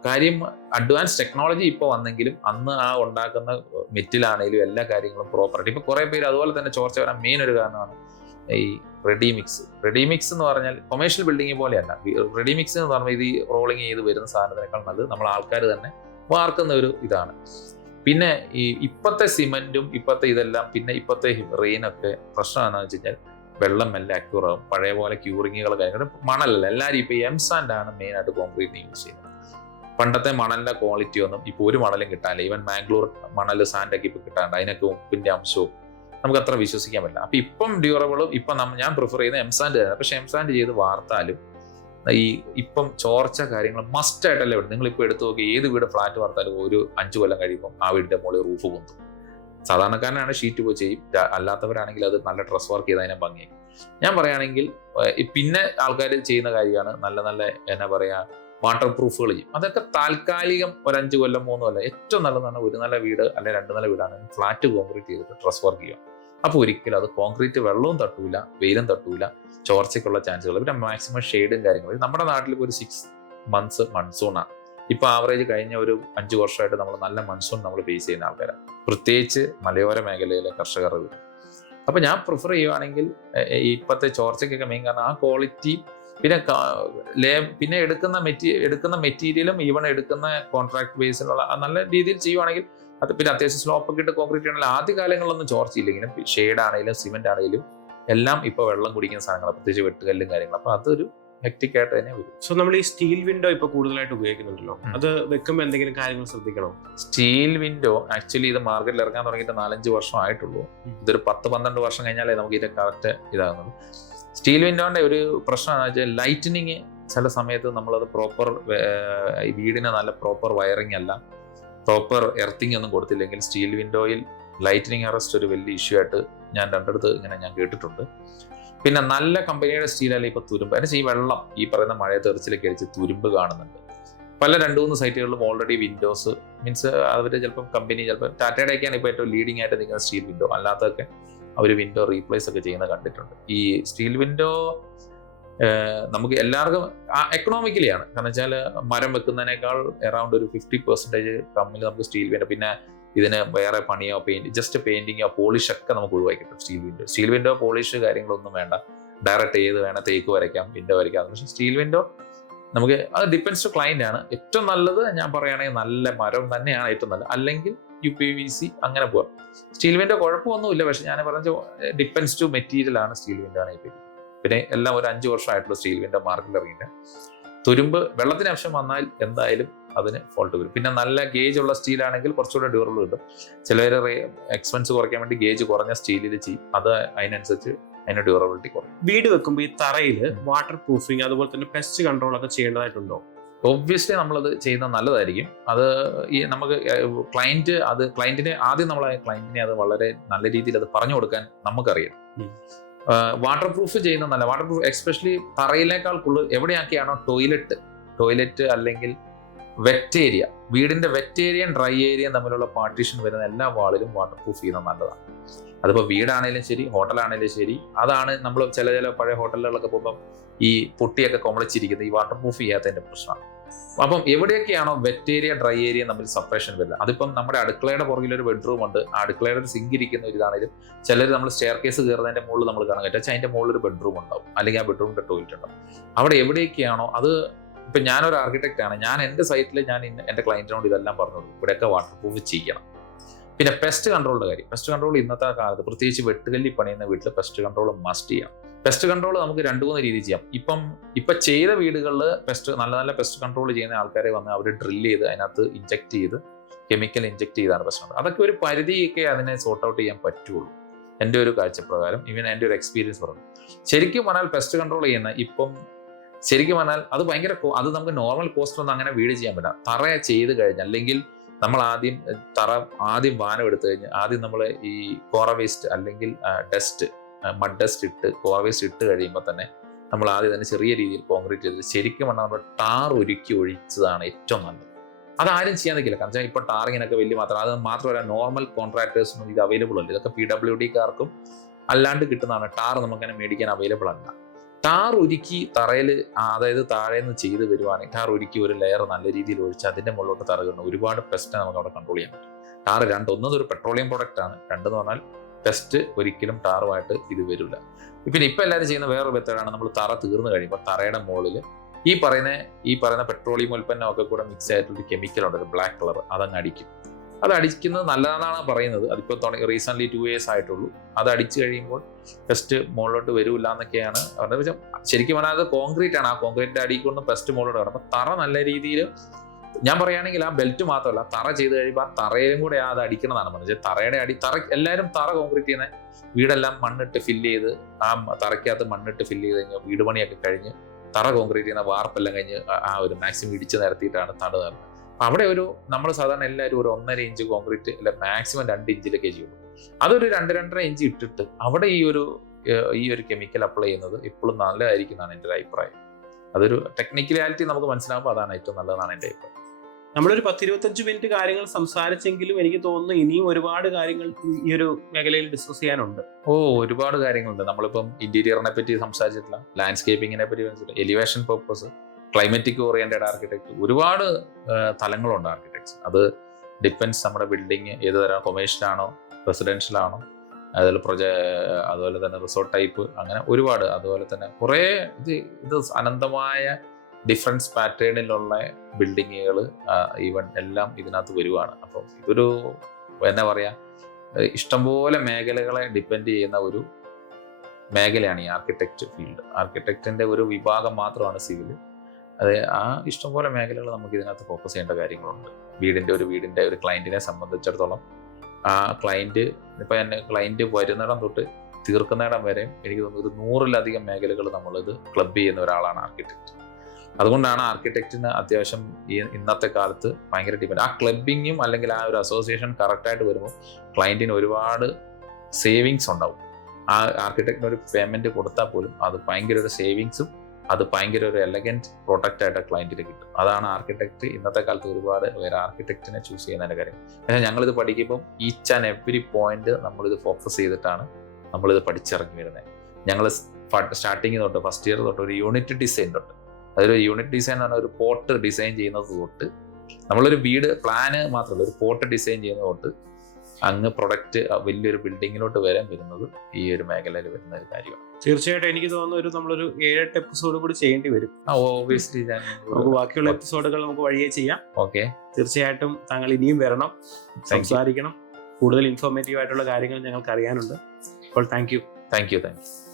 കാര്യം അഡ്വാൻസ് ടെക്നോളജി ഇപ്പോൾ വന്നെങ്കിലും അന്ന് ആ ഉണ്ടാക്കുന്ന മെറ്റിലാണെങ്കിലും എല്ലാ കാര്യങ്ങളും പ്രോപ്പറായിട്ട് ഇപ്പൊ കുറെ പേര് അതുപോലെ തന്നെ ചോർച്ച വരാൻ മെയിൻ ഒരു കാരണമാണ് ഈ റെഡിമിക്സ് റെഡിമിക്സ് റെഡി മിക്സ് എന്ന് പറഞ്ഞാൽ കൊമേഴ്ഷ്യൽ ബിൽഡിംഗ് പോലെയല്ല. റെഡിമിക്സ് എന്ന് പറഞ്ഞാൽ ഇത് റോളിങ് ചെയ്ത് വരുന്ന സാധനത്തിനേക്കാൾ നല്ലത് നമ്മൾ ആൾക്കാർ തന്നെ വാർക്കുന്ന ഒരു ഇതാണ്. പിന്നെ ഈ ഇപ്പോഴത്തെ സിമെന്റും ഇപ്പോഴത്തെ ഇതെല്ലാം പിന്നെ ഇപ്പോഴത്തെ റെയിനൊക്കെ പ്രശ്നം എന്താണെന്ന് വെച്ച് കഴിഞ്ഞാൽ വെള്ളം എല്ലാം അക്യൂർ പഴയ പോലെ ക്യൂറിങ്ങുകൾ കാര്യങ്ങൾ മണലല്ല. എല്ലാവരും ഇപ്പോൾ എം മെയിൻ ആയിട്ട് കോൺക്രീറ്റിന് യൂസ് ചെയ്യുന്നത്. പണ്ടത്തെ മണലിന്റെ ക്വാളിറ്റി ഒന്നും ഇപ്പോൾ ഒരു മണലും കിട്ടാനില്ല. ഈവൻ മാംഗ്ലൂർ മണൽ സാൻഡൊക്കെ ഇപ്പോൾ കിട്ടാണ്ട് അതിനൊക്കെ ഉപ്പിന്റെ അംശവും നമുക്ക് അത്ര വിശ്വസിക്കാൻ പറ്റില്ല. അപ്പൊ ഇപ്പം ഡ്യൂറബിളും ഇപ്പം ഞാൻ പ്രിഫർ ചെയ്യുന്നത് എംസാൻഡ് പക്ഷെ എംസാൻഡ് ചെയ്ത് വാർത്താലും ഈ ഇപ്പം ചോർച്ച കാര്യങ്ങൾ മസ്റ്റ് ആയിട്ടല്ലേ നിങ്ങൾ ഇപ്പോൾ എടുത്തു നോക്കി ഏത് വീട് ഫ്ലാറ്റ് വാർത്താലും ഒരു അഞ്ചു കൊല്ലം കഴിയുമ്പോൾ ആ വീടിന്റെ മുകളിൽ റൂഫ് പൊന്തും സാധാരണക്കാരനാണ് ഷീറ്റ് പോയി ചെയ്യും. അല്ലാത്തവരാണെങ്കിൽ അത് നല്ല ഡ്രസ് വർക്ക് ചെയ്ത് അതിനെ ഭംഗിയായി ഞാൻ പറയുകയാണെങ്കിൽ പിന്നെ ആൾക്കാർ ചെയ്യുന്ന കാര്യമാണ് നല്ല നല്ല എന്നാ പറയാ വാട്ടർ പ്രൂഫുകൾ ചെയ്യും. അതൊക്കെ താൽക്കാലികം ഒരു അഞ്ച് കൊല്ലം മൂന്ന് കൊല്ലം ഏറ്റവും നല്ലതാണ് ഒരു നല്ല വീട് അല്ലെങ്കിൽ രണ്ട് നില വീടാണ്. ഫ്ലാറ്റ് കോൺക്രീറ്റ് ചെയ്തിട്ട് ട്രസ് വർക്ക് ചെയ്യുക. അപ്പോൾ ഒരിക്കലും അത് കോൺക്രീറ്റ് വെള്ളവും തട്ടൂല വെയിലും തട്ടൂല ചോർച്ചയ്ക്കുള്ള ചാൻസുകൾ പിന്നെ മാക്സിമം ഷെയ്ഡും കാര്യങ്ങളും. നമ്മുടെ നാട്ടിൽ ഇപ്പോൾ ഒരു സിക്സ് മന്ത്സ് മൺസൂണാണ് ഇപ്പൊ ആവറേജ് കഴിഞ്ഞ ഒരു അഞ്ചു വർഷമായിട്ട് നമ്മൾ നല്ല മൺസൂൺ നമ്മൾ ഫേസ് ചെയ്യുന്ന ആൾക്കാരാണ് പ്രത്യേകിച്ച് മലയോര മേഖലയിലെ കർഷകർ അപ്പൊ ഞാൻ പ്രിഫർ ചെയ്യുവാണെങ്കിൽ ഇപ്പോഴത്തെ ചോർച്ചയ്ക്കൊക്കെ മെയിൻ കാരണം ആ ക്വാളിറ്റി പിന്നെ ലേ പിന്നെ എടുക്കുന്ന മെറ്റീ എടുക്കുന്ന മെറ്റീരിയലും ഈവൺ എടുക്കുന്ന കോൺട്രാക്ട് ബേസിലുള്ള നല്ല രീതിയിൽ ചെയ്യുവാണെങ്കിൽ അത് പിന്നെ അത്യാവശ്യം സ്ലോപ്പ് ഒക്കെ ഇട്ട് കോൺക്രീറ്റ് ആണെങ്കിൽ ആദ്യ കാലങ്ങളിലൊന്നും ചോർച്ചയില്ലെങ്കിലും ഷെയ്ഡ് ആണെങ്കിലും സിമെന്റ് ആണെങ്കിലും എല്ലാം ഇപ്പൊ വെള്ളം കുടിക്കുന്ന സാധനങ്ങൾ പ്രത്യേകിച്ച് വെട്ടുകല്ലും കാര്യങ്ങളും. അപ്പൊ അതൊരു ഹെക്ടിക് ആയിട്ട് തന്നെ വരും. സോ നമ്മൾ ഈ സ്റ്റീൽ വിൻഡോ ഇപ്പൊ കൂടുതലായിട്ട് ഉപയോഗിക്കുന്നുണ്ടല്ലോ. അത് വെക്കുമ്പോൾ എന്തെങ്കിലും കാര്യങ്ങൾ ശ്രദ്ധിക്കണം? സ്റ്റീൽ വിൻഡോ ആക്ച്വലി ഇത് മാർക്കറ്റിൽ ഇറങ്ങാൻ തുടങ്ങിയിട്ട് നാലഞ്ച് വർഷം ആയിട്ടുള്ളൂ ഇതൊരു പത്ത് പന്ത്രണ്ട് വർഷം കഴിഞ്ഞാലേ നമുക്ക് ഇതിന്റെ കറക്റ്റ് ഇതാകുന്നത് സ്റ്റീൽ വിൻഡോന്റെ ഒരു പ്രശ്നം എന്ന് വെച്ചാൽ ലൈറ്റനിങ് ചില സമയത്ത് നമ്മളത് പ്രോപ്പർ വീടിന് നല്ല പ്രോപ്പർ വയറിംഗ് അല്ല. പ്രോപ്പർ എർത്തിങ് ഒന്നും കൊടുത്തില്ലെങ്കിൽ സ്റ്റീൽ വിൻഡോയിൽ ലൈറ്റനിങ് അറസ്റ്റ് ഒരു വലിയ ഇഷ്യൂ ആയിട്ട് ഞാൻ രണ്ടിടത്ത് ഇങ്ങനെ ഞാൻ കേട്ടിട്ടുണ്ട്. പിന്നെ നല്ല കമ്പനിയുടെ സ്റ്റീലല്ല ഇപ്പൊ തുരുമ്പ്. എന്നുവെച്ചാൽ ഈ വെള്ളം ഈ പറയുന്ന മഴ തെറിച്ചിലൊക്കെ അടിച്ച് തുരുമ്പ് കാണുന്നുണ്ട്. പല രണ്ട് മൂന്ന് സൈറ്റുകളിലും ഓൾറെഡി വിൻഡോസ് മീൻസ് അവർ ചിലപ്പോൾ കമ്പനി ചിലപ്പോൾ ടാറ്റയുടെ ഒക്കെയാണ് ഇപ്പോൾ ഏറ്റവും ലീഡിംഗ് ആയിട്ട് നിൽക്കുന്ന സ്റ്റീൽ വിൻഡോ. അല്ലാത്തതൊക്കെ അവർ വിൻഡോ റീപ്ലേസ് ഒക്കെ ചെയ്യുന്നത് കണ്ടിട്ടുണ്ട്. ഈ സ്റ്റീൽ വിൻഡോ നമുക്ക് എല്ലാവർക്കും എക്കണോമിക്കലി ആണ്. കാരണം വെച്ചാൽ മരം വെക്കുന്നതിനേക്കാൾ അറൗണ്ട് ഒരു ഫിഫ്റ്റി പെർസെന്റേജ് കമ്മിൽ നമുക്ക് സ്റ്റീൽ വിൻഡോ പിന്നെ ഇതിന് വേറെ പണിയോ പെയിന്റ് ജസ്റ്റ് പെയിന്റിങ്ങോ പോളിഷ് ഒക്കെ നമുക്ക് ഒഴിവാക്കി കിട്ടും steel window steel window polish കാര്യങ്ങളൊന്നും വേണ്ട. ഡയറക്റ്റ് ചെയ്ത് വേണം തേക്ക് വരയ്ക്കാം വിൻഡോ വരയ്ക്കാം. പക്ഷേ സ്റ്റീൽ വിൻഡോ നമുക്ക് അത് ഡിപ്പെൻസ് ടു ക്ലൈന്റ് ആണ്. ഏറ്റവും നല്ലത് ഞാൻ പറയുകയാണെങ്കിൽ നല്ല മരം തന്നെയാണ് ഏറ്റവും നല്ലത്. അല്ലെങ്കിൽ യു പി വി സി അങ്ങനെ പോവാം. സ്റ്റീൽ വിൻഡോ കുഴപ്പമൊന്നുമില്ല. പക്ഷെ ഞാൻ പറഞ്ഞ ഡിപ്പെൻസ് ടു മെറ്റീരിയൽ ആണ് സ്റ്റീൽ വിൻഡോ ആണ് ഇപ്പോൾ പിന്നെ എല്ലാം ഒരു അഞ്ച് വർഷമായിട്ടുള്ള സ്റ്റീൽ വിൻഡോ മാർക്കറ്റിൽ ഇറങ്ങിയിട്ട് തുരുമ്പ് വെള്ളത്തിന് ആവശ്യം വന്നാൽ എന്തായാലും അതിന് ഫോൾട്ട് വരും. പിന്നെ നല്ല ഗേജ് ഉള്ള സ്റ്റീൽ ആണെങ്കിൽ കുറച്ചുകൂടെ ഡ്യൂറബിൾ കിട്ടും. ചിലർ എക്സ്പെൻസ് കുറയ്ക്കാൻ വേണ്ടി ഗേജ് കുറഞ്ഞ സ്റ്റീലിൽ ചെയ്യും. അത് അതിനനുസരിച്ച് അതിന് ഡ്യൂറബിലിറ്റി കുറയും. വീട് വെക്കുമ്പോൾ ഈ തറയിൽ വാട്ടർ പ്രൂഫിങ് അതുപോലെ തന്നെ പെസ്റ്റ് കൺട്രോൾ ഒക്കെ ചെയ്യേണ്ടതായിട്ടുണ്ടോ? ഒബ്വിയസ്ലി നമ്മളത് ചെയ്യുന്നത് നല്ലതായിരിക്കും. അത് ഈ നമുക്ക് ക്ലയന്റ് അത് ക്ലയന്റിനെ ആദ്യം നമ്മൾ ക്ലയന്റിനെ അത് വളരെ നല്ല രീതിയിൽ അത് പറഞ്ഞു കൊടുക്കാൻ നമുക്കറിയാം. വാട്ടർ പ്രൂഫ് ചെയ്യുന്ന നല്ല വാട്ടർ പ്രൂഫ് എക്സ്പെഷ്യലി തറയിലേക്കാൾ കൂടുതൽ എവിടെയാക്കിയാണോ ടോയ്ലറ്റ് ടോയ്ലറ്റ് അല്ലെങ്കിൽ വെറ്റ് ഏരിയ വീടിന്റെ വെറ്റ് ഏരിയയും ഡ്രൈ ഏരിയയും തമ്മിലുള്ള പാർട്ടീഷൻ വരുന്ന എല്ലാ വാളിലും വാട്ടർ പ്രൂഫ് ചെയ്യുന്നത് നല്ലതാണ്. അതിപ്പോൾ വീടാണേലും ശരി ഹോട്ടലാണേലും ശരി അതാണ് നമ്മൾ ചില ചില പഴയ ഹോട്ടലുകളൊക്കെ പോകുമ്പോൾ ഈ പൊട്ടിയൊക്കെ കൊമളിച്ചിരിക്കുന്നത് ഈ വാട്ടർ പ്രൂഫ് ചെയ്യാത്തതിന്റെ പ്രശ്നമാണ്. അപ്പം എവിടെയൊക്കെയാണോ വെറ്റ് ഏരിയ ഡ്രൈ ഏരിയ തമ്മിൽ സെപ്പറേഷൻ വരുന്നത് അതിപ്പം നമ്മുടെ അടുക്കളയുടെ പുറകിൽ ഒരു ബെഡ്റൂം ഉണ്ട്. ആ അടുക്കളയുടെ ഒരു സിങ്ക് ഇരിക്കുന്ന ഒരു ഇതാണെങ്കിലും ചിലർ നമ്മൾ സ്റ്റെയർ കേസ് കയറുന്നതിന്റെ മുകളിൽ നമ്മൾ കാണാൻ പറ്റും പക്ഷേ മുകളിൽ ഒരു ബെഡ്റൂം ഉണ്ടാവും. അല്ലെങ്കിൽ ആ ബെഡ്റൂമിന്റെ ടോയ്ലറ്റ് ഉണ്ടാവും. അവിടെ എവിടെയൊക്കെയാണോ അത് ഇപ്പം ഞാനൊരു ആർക്കിടെക്റ്റ് ആണ്. ഞാൻ എന്റെ സൈറ്റിൽ ഞാൻ എന്റെ ക്ലയന്റിനോട് ഇതെല്ലാം പറഞ്ഞു ഇവിടെയൊക്കെ വാട്ടർ പ്രൂഫ് ചെയ്യണം. പിന്നെ പെസ്റ്റ് കൺട്രോളിന്റെ കാര്യം. പെസ്റ്റ് കൺട്രോൾ ഇന്നത്തെ കാലത്ത് പ്രത്യേകിച്ച് വെട്ടുകല്ലി പണിയുന്ന വീട്ടിൽ പെസ്റ്റ് കൺട്രോൾ മസ്റ്റ് ചെയ്യാം. പെസ്റ്റ് കൺട്രോൾ നമുക്ക് രണ്ടു മൂന്ന് രീതി ചെയ്യാം. ഇപ്പം ഇപ്പൊ ചെയ്ത വീടുകളിൽ പെസ്റ്റ് നല്ല നല്ല പെസ്റ്റ് കൺട്രോൾ ചെയ്യുന്ന ആൾക്കാരെ വന്ന് അവർ ഡ്രിൽ ചെയ്ത് അതിനകത്ത് ഇഞ്ചെക്ട് ചെയ്ത് കെമിക്കൽ ഇഞ്ചെക്ട് ചെയ്താണ് പ്രശ്നം അതൊക്കെ ഒരു പരിധിയൊക്കെ അതിനെ സോർട്ട് ഔട്ട് ചെയ്യാൻ പറ്റുള്ളൂ. എന്റെ ഒരു കാഴ്ചപ്രകാരം ഇവൻ എന്റെ ഒരു എക്സ്പീരിയൻസ് പറഞ്ഞു. ശരിക്കും പറഞ്ഞാൽ പെസ്റ്റ് കൺട്രോൾ ചെയ്യുന്ന ഇപ്പം ശരിക്കും പറഞ്ഞാൽ അത് ഭയങ്കര അത് നമുക്ക് നോർമൽ കോസ്റ്റ് ഒന്നും അങ്ങനെ വീട് ചെയ്യാൻ പറ്റില്ല. തറ ചെയ്ത് കഴിഞ്ഞാൽ അല്ലെങ്കിൽ നമ്മൾ ആദ്യം തറ ആദ്യം വാനം എടുത്തു കഴിഞ്ഞ് ആദ്യം നമ്മൾ ഈ കോറ വേസ്റ്റ് അല്ലെങ്കിൽ ഡസ്റ്റ് മഡ് ഡസ്റ്റ് ഇട്ട് കോറ വേസ്റ്റ് ഇട്ട് കഴിയുമ്പോൾ തന്നെ നമ്മൾ ആദ്യം തന്നെ ചെറിയ രീതിയിൽ കോൺക്രീറ്റ് ചെയ്ത് ശരിക്കും പറഞ്ഞാൽ നമ്മൾ ടാർ ഒരുക്കി ഒഴിച്ചതാണ് ഏറ്റവും നല്ലത്. അതാരും ചെയ്യാൻ നിൽക്കില്ല കാരണം വെച്ചാൽ ഇപ്പോൾ ടാറിങ്ങിനൊക്കെ വലിയ മാത്രം അത് മാത്രമല്ല നോർമൽ കോൺട്രാക്ടേഴ്സിനും ഇത് അവൈലബിൾ അല്ല. ഇതൊക്കെ പി ഡബ്ല്യു ഡിക്കാർക്കും അല്ലാണ്ട് കിട്ടുന്നതാണ്. ടാർ നമുക്കങ്ങനെ മേടിക്കാൻ അവൈലബിൾ അല്ല. ടാർ ഒരുക്കി തറയിൽ അതായത് താഴെ നിന്ന് ചെയ്ത് വരുവാണെങ്കിൽ ടാർ ഒരുക്കി ഒരു ലെയർ നല്ല രീതിയിൽ ഒഴിച്ച് അതിന്റെ മുകളിലോട്ട് തറ കിടണം ഒരുപാട് പെസ്റ്റ് നമുക്ക് അവിടെ കൺട്രോൾ ചെയ്യാൻ പറ്റും. ടാർ രണ്ട് ഒന്നത് ഒരു പെട്രോളിയം പ്രൊഡക്റ്റ് ആണ്. രണ്ടെന്ന് പറഞ്ഞാൽ പെസ്റ്റ് ഒരിക്കലും ടാറുമായിട്ട് ഇത് വരില്ല. പിന്നെ ഇപ്പം എല്ലാവരും ചെയ്യുന്ന വേറൊരു മെത്തേഡാണ്. നമ്മൾ തറ തീർന്നു കഴിയുമ്പോൾ തറയുടെ മുകളിൽ ഈ പറയുന്ന ഈ പറയുന്ന പെട്രോളിയം ഉൽപ്പന്നമൊക്കെ കൂടെ മിക്സ് ആയിട്ടുള്ള കെമിക്കൽ ഉണ്ട്. ഒരു ബ്ലാക്ക് കളർ അതങ്ങ് അടിക്കും. അത് അടിക്കുന്നത് നല്ലതാണെന്നാണ് പറയുന്നത്. അതിപ്പോൾ റീസെന്റ് ടു ഇയേഴ്സ് ആയിട്ടുള്ളൂ. അത് അടിച്ചു കഴിയുമ്പോൾ പെസ്റ്റ് മുകളിലോട്ട് വരില്ല എന്നൊക്കെയാണ് പറഞ്ഞത്. പക്ഷേ ശരിക്കും പറഞ്ഞാൽ അത് കോൺക്രീറ്റ് ആണ്. ആ കോൺക്രീറ്റിന്റെ അടിക്കൊന്നും പെസ്റ്റ് മുകളിലോട്ട് വരണം. അപ്പൊ തറ നല്ല രീതിയിൽ ഞാൻ പറയുകയാണെങ്കിൽ ആ ബെൽറ്റ് മാത്രമല്ല തറ ചെയ്ത് കഴിയുമ്പോൾ ആ തറയിലും കൂടെ അത് അടിക്കണമെന്നാണ് പറഞ്ഞത്. തറയുടെ അടി തറ എല്ലാവരും തറ കോൺക്രീറ്റ് ചെയ്യുന്ന വീടെല്ലാം മണ്ണിട്ട് ഫില്ല് ചെയ്ത് ആ തറയ്ക്കകത്ത് മണ്ണിട്ട് ഫില്ല് ചെയ്ത് കഴിഞ്ഞാൽ വീട് പണിയൊക്കെ കഴിഞ്ഞ് തറ കോൺക്രീറ്റ് ചെയ്യുന്ന വാർപ്പെല്ലാം കഴിഞ്ഞ് ആ- ഒരു മാക്സിമം ഇടിച്ച് നിരത്തിയിട്ടാണ് തട അവിടെ ഒരു നമ്മൾ സാധാരണ എല്ലാവരും ഒരു ഒന്നര ഇഞ്ച് കോൺക്രീറ്റ് അല്ല മാക്സിമം രണ്ട് ഇഞ്ചിലൊക്കെ ചെയ്യുള്ളൂ അതൊരു രണ്ട് രണ്ടര ഇഞ്ച് ഇട്ടിട്ട് അവിടെ ഈ ഒരു ഈ ഒരു കെമിക്കൽ അപ്ലൈ ചെയ്യുന്നത് ഇപ്പോഴും നല്ലതായിരിക്കും എന്നാണ് എന്റെ ഒരു അഭിപ്രായം. അതൊരു ടെക്നിക്കലാലിറ്റി നമുക്ക് മനസ്സിലാകുമ്പോൾ അതാണ് ഏറ്റവും നല്ലതാണ് എന്റെ അഭിപ്രായം. നമ്മളൊരു പത്തിരുപത്തഞ്ച് മിനിറ്റ് കാര്യങ്ങൾ സംസാരിച്ചെങ്കിലും എനിക്ക് തോന്നുന്നു ഇനിയും ഒരുപാട് കാര്യങ്ങൾ ഈ- ഒരു മേഖലയിൽ ഡിസ്കസ് ചെയ്യാനുണ്ട്. ഓ ഒരുപാട് കാര്യങ്ങളുണ്ട്. നമ്മളിപ്പം ഇന്റീരിയറിനെ പറ്റി സംസാരിച്ചിട്ടില്ല ലാൻഡ്സ്കേപ്പിങ്ങിനെ പറ്റി elevation purpose climatic oriented architect ഒരുപാട് തലങ്ങളുണ്ട് ആർക്കിടെക്ട്സ് അത് ഡിപ്പെൻസ് നമ്മുടെ ബിൽഡിങ് ഏത് തരം കൊമേഴ്ഷ്യൽ ആണോ റെസിഡൻഷ്യൽ ആണോ അതുപോലെ പ്രൊജ അതുപോലെ തന്നെ റിസോർട്ട് ടൈപ്പ് അങ്ങനെ ഒരുപാട് അതുപോലെ തന്നെ കുറേ ഇത് ഇത് അനന്തമായ ഡിഫറൻസ് പാറ്റേണിലുള്ള ബിൽഡിങ്ങുകൾ ഈവൻ എല്ലാം ഇതിനകത്ത് വരുവാണ്. അപ്പോൾ ഇതൊരു എന്നാ പറയുക ഇഷ്ടംപോലെ മേഖലകളെ ഡിപ്പെൻഡ് ചെയ്യുന്ന ഒരു മേഖലയാണ് ഈ ആർക്കിടെക്റ്റ് ഫീൽഡ്. ആർക്കിടെക്റ്റിന്റെ ഒരു വിഭാഗം മാത്രമാണ് സിവിൽ അത് ആ ഇഷ്ടം പോലെ മേഖലകൾ നമുക്ക് ഇതിനകത്ത് ഫോക്കസ് ചെയ്യേണ്ട കാര്യങ്ങളുണ്ട്. വീടിന്റെ ഒരു വീടിന്റെ ഒരു ക്ലയന്റിനെ സംബന്ധിച്ചിടത്തോളം ആ ക്ലയന്റ് ഇപ്പൊ എന്നെ ക്ലയന്റ് വരുന്നിടം തൊട്ട് തീർക്കുന്നിടം വരെ എനിക്ക് തോന്നുന്നു ഒരു നൂറിലധികം മേഖലകൾ നമ്മളിത് ക്ലബ് ചെയ്യുന്ന ഒരാളാണ് ആർക്കിടെക്റ്റ് അതുകൊണ്ടാണ് ആർക്കിടെക്റ്റിന് അത്യാവശ്യം ഈ ഇന്നത്തെ കാലത്ത് ഭയങ്കര ഡിപ്പെൻഡ് ആ ക്ലബിങ്ങും അല്ലെങ്കിൽ ആ ഒരു അസോസിയേഷൻ കറക്റ്റായിട്ട് വരുമ്പോൾ ക്ലയന്റിന് ഒരുപാട് സേവിങ്സ് ഉണ്ടാവും. ആ ആർക്കിടെക്റ്റിന് ഒരു പേയ്മെന്റ് കൊടുത്താൽ പോലും അത് ഭയങ്കര ഒരു സേവിങ്സും അത് ഭയങ്കര ഒരു എലഗന്റ് പ്രൊഡക്റ്റ് ആയിട്ട് ക്ലയന്റിന് കിട്ടും. അതാണ് ആർക്കിടെക്ട് ഇന്നത്തെ കാലത്ത് ഒരുപാട് വേറെ ആർക്കിടെക്റ്റിനെ ചൂസ് ചെയ്യുന്നതിന്റെ കാര്യം. പക്ഷേ ഞങ്ങളിത് പഠിക്കുമ്പോൾ ഈച്ച് ആൻഡ് എവറി പോയിന്റ് നമ്മളിത് ഫോക്കസ് ചെയ്തിട്ടാണ് നമ്മളിത് പഠിച്ചിറങ്ങി വരുന്നത്. ഞങ്ങൾ സ്റ്റാർട്ടിങ് തൊട്ട് ഫസ്റ്റ് ഇയർ തൊട്ട് ഒരു യൂണിറ്റ് ഡിസൈൻ തൊട്ട്. അതൊരു യൂണിറ്റ് ഡിസൈൻ എന്ന് പറഞ്ഞാൽ ഒരു പോർട്ട് ഡിസൈൻ ചെയ്യുന്നത് തൊട്ട് നമ്മളൊരു വീട് പ്ലാന് മാത്രമല്ല ഒരു പോർട്ട് ഡിസൈൻ ചെയ്യുന്നത് തൊട്ട് അങ്ങ് പ്രൊഡക്റ്റ് വലിയൊരു ബിൽഡിങ്ങിലോട്ട് വരാൻ വരുന്നത് ഈ ഒരു മേഖലയിൽ വരുന്ന ഒരു കാര്യമാണ്. തീർച്ചയായിട്ടും എനിക്ക് തോന്നുന്നു ഒരു നമ്മളൊരു ഏഴെട്ട് എപ്പിസോഡ് കൂടി ചെയ്യേണ്ടി വരും. ഓബിയസ്ലി ഞാൻ നമുക്ക് ബാക്കിയുള്ള എപ്പിസോഡുകൾ നമുക്ക് വഴിയേ ചെയ്യാം. ഓക്കെ തീർച്ചയായിട്ടും താങ്കൾ ഇനിയും വരണം. സംസാരിക്കണം. കൂടുതൽ ഇൻഫോർമേറ്റീവ് ആയിട്ടുള്ള കാര്യങ്ങൾ ഞങ്ങൾക്ക് അറിയാനുണ്ട്. അപ്പോൾ thank you thank you thank you